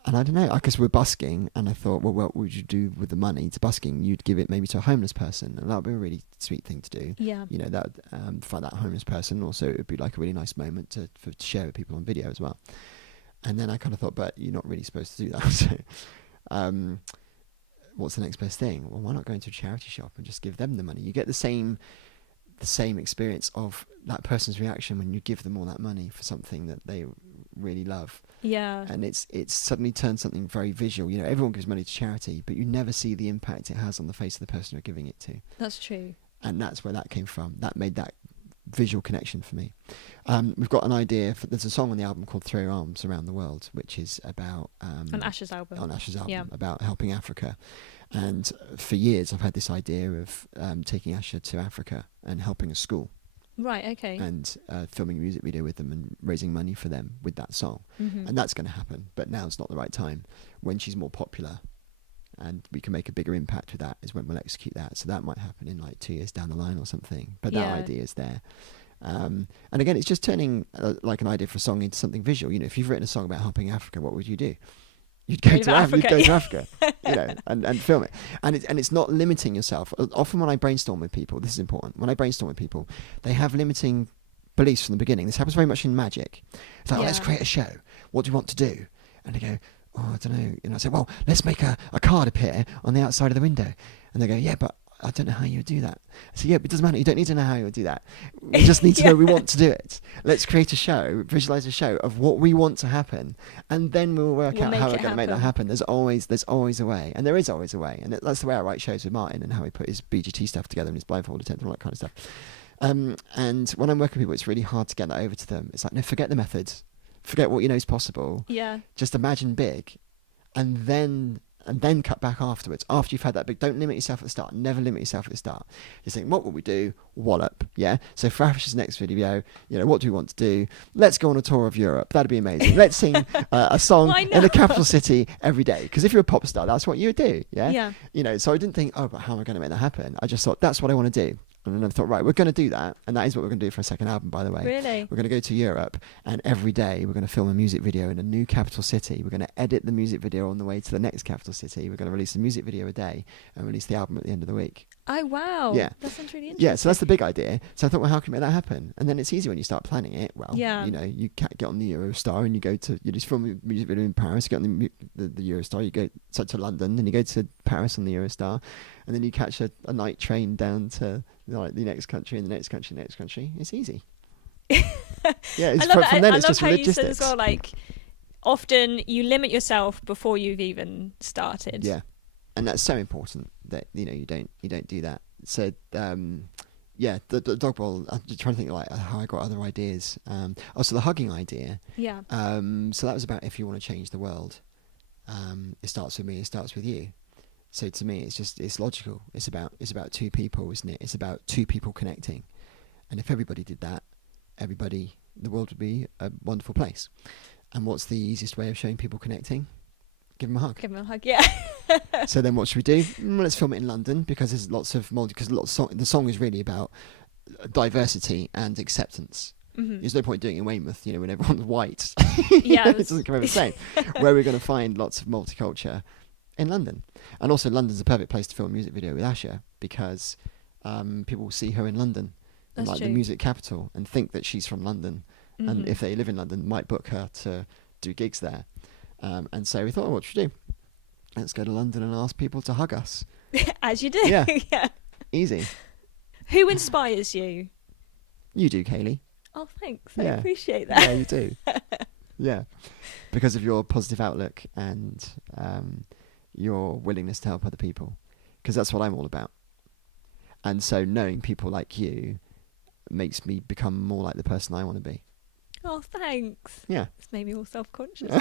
And I don't know, because we're busking, and I thought, well, what would you do with the money to busking? You'd give it maybe to a homeless person, and that would be a really sweet thing to do. Yeah. You know, that for that homeless person. Also, it would be like a really nice moment to share with people on video as well. And then I kind of thought, but you're not really supposed to do that. So, what's the next best thing? Well, why not go into a charity shop and just give them the money? You get the same experience of that person's reaction when you give them all that money for something that they really love. Yeah. And it's suddenly turned something very visual. You know, everyone gives money to charity, but you never see the impact it has on the face of the person you're giving it to. That's true. And that's where that came from. That made that visual connection for me. We've got an idea there's a song on the album called Throw Your Arms Around the World, which is about on Ash's album. Yeah. About helping Africa. And for years I've had this idea of taking Asha to Africa and helping a school. Right, okay. And filming a music video with them and raising money for them with that song. Mm-hmm. And that's going to happen, but now's not the right time. When she's more popular and we can make a bigger impact with that is when we'll execute that. So that might happen in like 2 years down the line or something, but that idea is there. And again, it's just turning like an idea for a song into something visual. You know, if you've written a song about helping Africa, what would you do? You'd go to Africa, you know, and film it. And it's not limiting yourself. Often when I brainstorm with people, this is important. When I brainstorm with people, they have limiting beliefs from the beginning. This happens very much in magic. It's like, let's create a show. What do you want to do? And they go, I don't know. You know, I say, well, let's make a card appear on the outside of the window. And they go, yeah, but I don't know how you would do that. I say, yeah, but it doesn't matter. You don't need to know how you would do that. We just need to know we want to do it. Let's create a show, visualize a show of what we want to happen, and then we'll work out how we're going to make that happen. There's always a way, and there is always a way. And that's the way I write shows with Martin and how he put his BGT stuff together and his blindfold attempt and all that kind of stuff. And when I'm working with people, it's really hard to get that over to them. It's like, no, forget the methods. Forget what you know is possible. Yeah. Just imagine big, and then cut back afterwards. After you've had that big, don't limit yourself at the start. Never limit yourself at the start. Just think, what will we do? Wallop, yeah? So for Ash's next video, you know, what do we want to do? Let's go on a tour of Europe. That'd be amazing. Let's sing a song in the capital city every day. Because if you're a pop star, that's what you would do, yeah? Yeah. You know, so I didn't think, but how am I going to make that happen? I just thought, that's what I want to do. And then I thought, right, we're going to do that. And that is what we're going to do for a second album, by the way. Really? We're going to go to Europe, and every day we're going to film a music video in a new capital city. We're going to edit the music video on the way to the next capital city. We're going to release a music video a day and release the album at the end of the week. Oh, wow. Yeah. That sounds really interesting. Yeah, so that's the big idea. So I thought, well, how can we make that happen? And then it's easy when you start planning it. Well, you know, you get on the Eurostar and you just film a music video in Paris, you get on the Eurostar, you go to London, then you go to Paris on the Eurostar, and then you catch a night train down to like the next country and the next country and the next country. It's easy. Yeah, it's from then it's just logistics. I love how you said as well, like, often you limit yourself before you've even started. Yeah, and that's so important that you know you don't do that. So yeah, the dog bowl. I'm just trying to think like how I got other ideas. Also the hugging idea. Yeah. So that was about if you want to change the world, it starts with me. It starts with you. So to me, it's logical. It's about two people, isn't it? It's about two people connecting, and if everybody did that, the world would be a wonderful place. And what's the easiest way of showing people connecting? Give them a hug. Give them a hug, yeah. So then what should we do? Let's film it in London because there's lots of the song is really about diversity and acceptance. Mm-hmm. There's no point doing it in Weymouth, you know, when everyone's white. Yeah, it doesn't come over the same. Where we're going to find lots of multiculture in London. And also London's a perfect place to film a music video with Asha because people will see her in London, and like the music capital, and think that she's from London. Mm-hmm. And if they live in London, might book her to do gigs there. And so we thought, what should we do? Let's go to London and ask people to hug us. As you do. Yeah. Yeah. Easy. Who inspires you? You do, Kaylee. Oh, thanks. I appreciate that. Yeah, you do. Yeah. Because of your positive outlook and your willingness to help other people. Because that's what I'm all about. And so knowing people like you makes me become more like the person I want to be. Oh, thanks. Yeah. It's made me all self-conscious.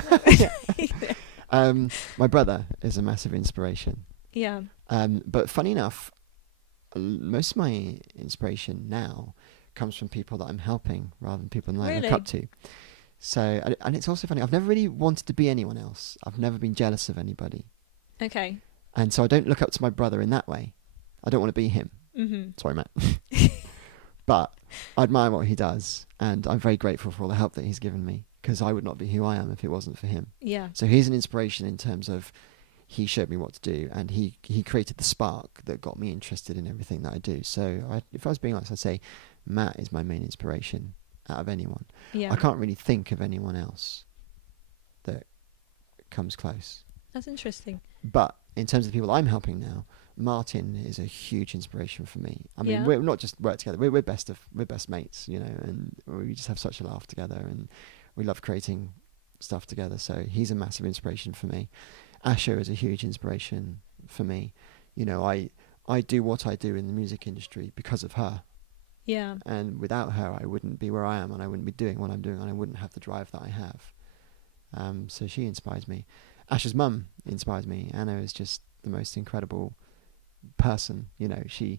My brother is a massive inspiration. Yeah. But funny enough, most of my inspiration now comes from people that I'm helping rather than people that I look up to. So, and it's also funny, I've never really wanted to be anyone else. I've never been jealous of anybody. Okay. And so I don't look up to my brother in that way. I don't want to be him. Mm-hmm. Sorry, Matt. But I admire what he does, and I'm very grateful for all the help that he's given me, because I would not be who I am if it wasn't for him. Yeah. So he's an inspiration in terms of he showed me what to do, and he created the spark that got me interested in everything that I do. So if I was being honest, I'd say Matt is my main inspiration out of anyone. Yeah. I can't really think of anyone else that comes close. That's interesting. But in terms of the people I'm helping now, Martin is a huge inspiration for me. I mean, Yeah. we're not just work together. We're best mates, you know, and we just have such a laugh together, and we love creating stuff together. So he's a massive inspiration for me. Asher is a huge inspiration for me. You know, I do what I do in the music industry because of her. Yeah. And without her, I wouldn't be where I am, and I wouldn't be doing what I'm doing, and I wouldn't have the drive that I have. So she inspires me. Asher's mum inspires me. Anna is just the most incredible person. You know, she's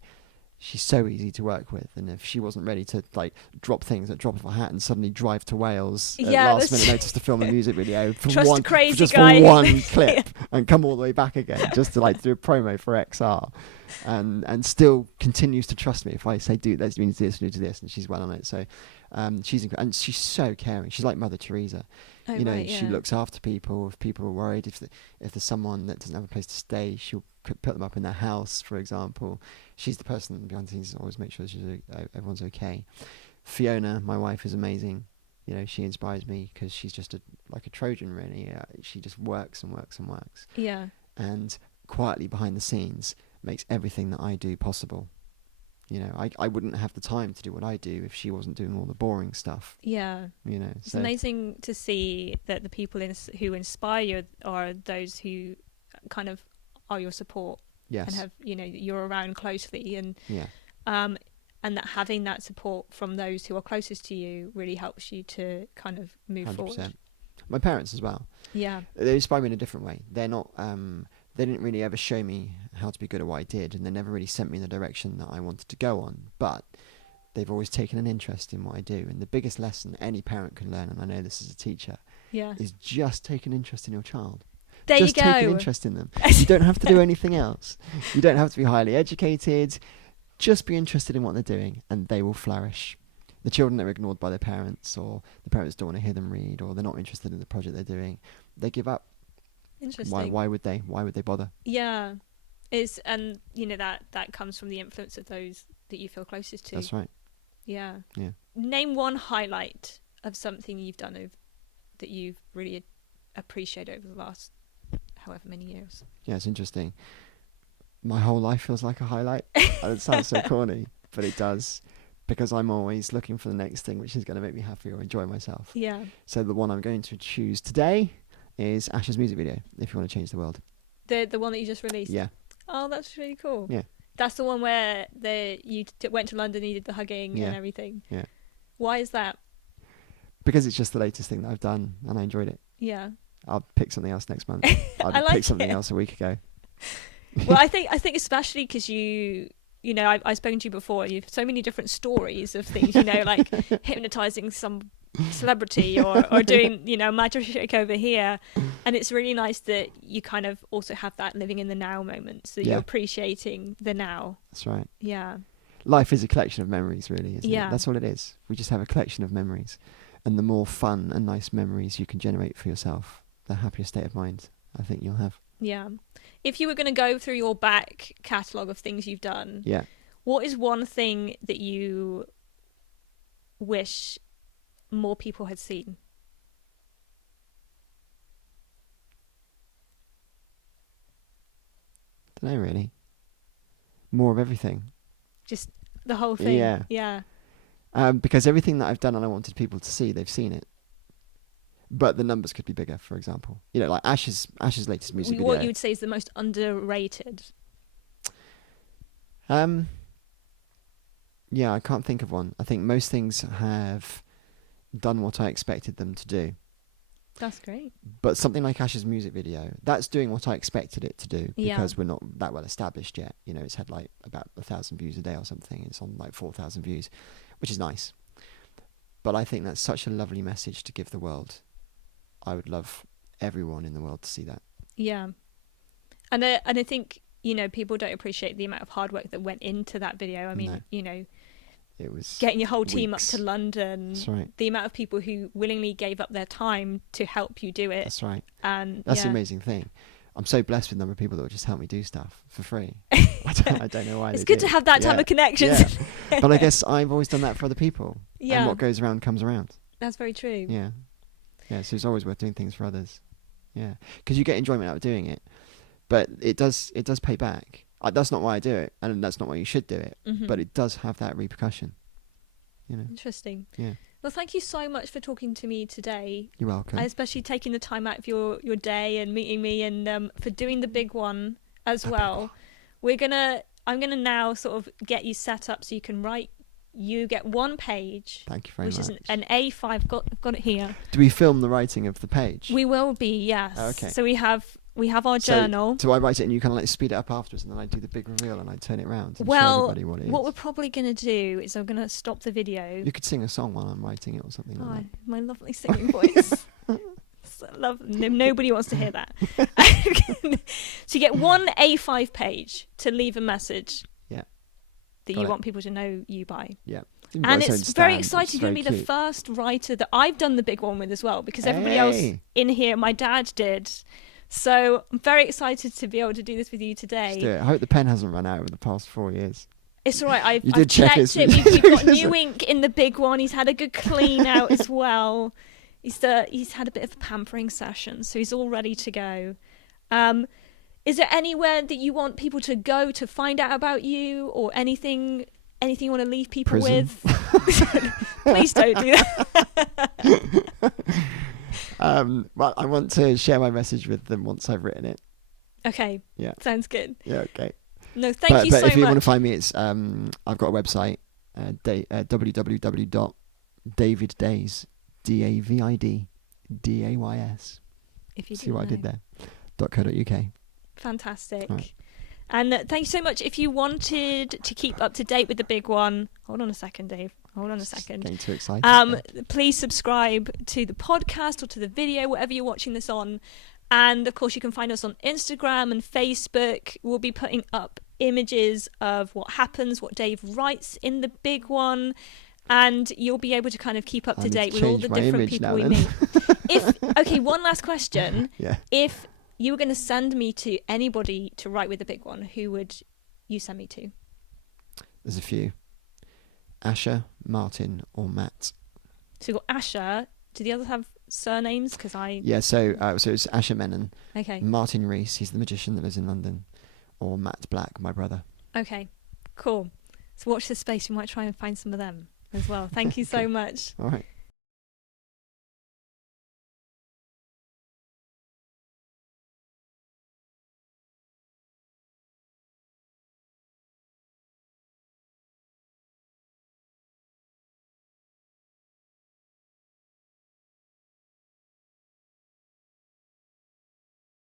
so easy to work with, and if she wasn't ready to like drop things at drop of a hat and suddenly drive to Wales at last minute notice to film a music video for Trust one crazy just guy. for one clip and come all the way back again just to like do a promo for XR, and still continues to trust me if I say, dude, we need to do this, and she's well on it. So and she's so caring. She's like Mother Teresa. Oh, you know, right, she yeah. looks after people. If people are worried, if there's someone that doesn't have a place to stay, she'll put them up in their house, for example. She's the person behind the scenes that always makes sure everyone's okay. Fiona, my wife, is amazing. You know, she inspires me because she's just like a Trojan, really. She just works and works and works. Yeah. And quietly behind the scenes makes everything that I do possible. You know, I wouldn't have the time to do what I do if she wasn't doing all the boring stuff. Yeah. You know, It's amazing to see that the people who inspire you are those who kind of are your support. Yes. And have, you know, you're around closely, and Yeah. and that having that support from those who are closest to you really helps you to kind of move 100%. forward. My parents as well. Yeah. They inspire me in a different way. They're not. They didn't really ever show me how to be good at what I did, and they never really sent me in the direction that I wanted to go on. But they've always taken an interest in what I do. And the biggest lesson any parent can learn, and I know this as a teacher, Yeah. is just take an interest in your child. There Just you go. take an interest in them. You don't have to do anything else. You don't have to be highly educated. Just be interested in what they're doing, and they will flourish. The children that are ignored by their parents, or the parents don't want to hear them read, or they're not interested in the project they're doing, they give up. Interesting. Why would they? Why would they bother? Yeah. And you know that comes from the influence of those that you feel closest to. That's right. Yeah. Yeah. Name one highlight of something you've done that you've really appreciated over the last however many years. Yeah, it's interesting. My whole life feels like a highlight. It sounds so corny, but it does, because I'm always looking for the next thing which is going to make me happy or enjoy myself. Yeah. So the one I'm going to choose today is Ash's music video, If You Want to Change the World. The one that you just released. Yeah. Oh, that's really cool. Yeah. That's the one where you went to London and you did the hugging and everything. Yeah. Why is that? Because it's just the latest thing that I've done, and I enjoyed it. Yeah. I'll pick something else next month. I like picked something it. else a week ago. Well, I think especially because you know, I've spoken to you before, and you have so many different stories of things, you know, like hypnotizing some celebrity or doing, you know, magic trick over here. And it's really nice that you kind of also have that living in the now moment, so you're appreciating the now. That's right. Yeah. Life is a collection of memories, really, isn't Yeah. it? That's all it is. We just have a collection of memories. And the more fun and nice memories you can generate for yourself, the happier state of mind I think you'll have. Yeah. If you were going to go through your back catalogue of things you've done, what is one thing that you wish more people had seen? Don't know, really. More of everything. Just the whole thing? Yeah. Yeah. Because everything that I've done and I wanted people to see, they've seen it. But the numbers could be bigger, for example. You know, like Ash's latest music video. What you would say is the most underrated? Yeah, I can't think of one. I think most things have done what I expected them to do. That's great. But something like Ash's music video, that's doing what I expected it to do, because we're not that well established yet. You know, it's had like about 1,000 views a day or something. It's on like 4,000 views, which is nice. But I think that's such a lovely message to give the world. I would love everyone in the world to see that. Yeah. And I think, you know, people don't appreciate the amount of hard work that went into that video. I mean, you know, it was getting your whole team weeks. up to London. That's right. The amount of people who willingly gave up their time to help you do it. That's right. And That's the yeah. amazing thing. I'm so blessed with the number of people that would just help me do stuff for free. I don't know why. It's they good do. to have that type of connections. Yeah. But I guess I've always done that for other people. Yeah. And what goes around comes around. That's very true. Yeah. Yeah, so it's always worth doing things for others. Yeah. Because you get enjoyment out of doing it. But it does pay back. That's not why I do it, and that's not why you should do it. Mm-hmm. But it does have that repercussion. Interesting. Yeah. Well, thank you so much for talking to me today. You're welcome. Especially taking the time out of your day and meeting me, and for doing the big one as well. I'm gonna now sort of get you set up so you can write. You get one page. Thank you very much. Which is an A5. Got it here. Do we film the writing of the page? We will be, yes. Oh, okay. So we have our journal. So I write it and you kind of like speed it up afterwards, and then I do the big reveal and I turn it around and show everybody what it is. What we're probably going to do is I'm going to stop the video. You could sing a song while I'm writing it or something like that. My lovely singing voice. Nobody wants to hear that. So you get one A5 page to leave a message. Yeah. That you want people to know you by. Yeah. And it's very exciting. You're going to be the first writer that I've done the big one with as well, because everybody else in here, my dad did. So I'm very excited to be able to do this with you today. Let's do it. I hope the pen hasn't run out over the past 4 years. It's all right. I've check checked it. We've got new ink in the big one. He's had a good clean out as well. He's had a bit of a pampering session, so he's all ready to go. Is there anywhere that you want people to go to find out about you, or anything you want to leave people with? Please don't do that. Well, I want to share my message with them once I've written it. Okay. Yeah. Sounds good. Yeah. Okay. No, thank you so much. But if you want to find me, it's I've got a website, www.daviddays, DAVIDDAYS. If you see what I did there. .co.uk. Fantastic. Right. And thank you so much. If you wanted to keep up to date with the big one, hold on a second, Dave. Hold on a second. Getting too excited. Please subscribe to the podcast or to the video, whatever you're watching this on. And of course, you can find us on Instagram and Facebook. We'll be putting up images of what happens, what Dave writes in the big one, and you'll be able to kind of keep up to date with all the different people we meet. Okay, one last question. Yeah. If you were going to send me to anybody to write with the big one, who would you send me to? There's a few. Asher, Martin, or Matt. So you've got Asher. Do the others have surnames? Yeah, so it's Asher Menon. Okay. Martin Rees, he's the magician that lives in London. Or Matt Black, my brother. Okay, cool. So watch this space. We might try and find some of them as well. Thank you so much. All right.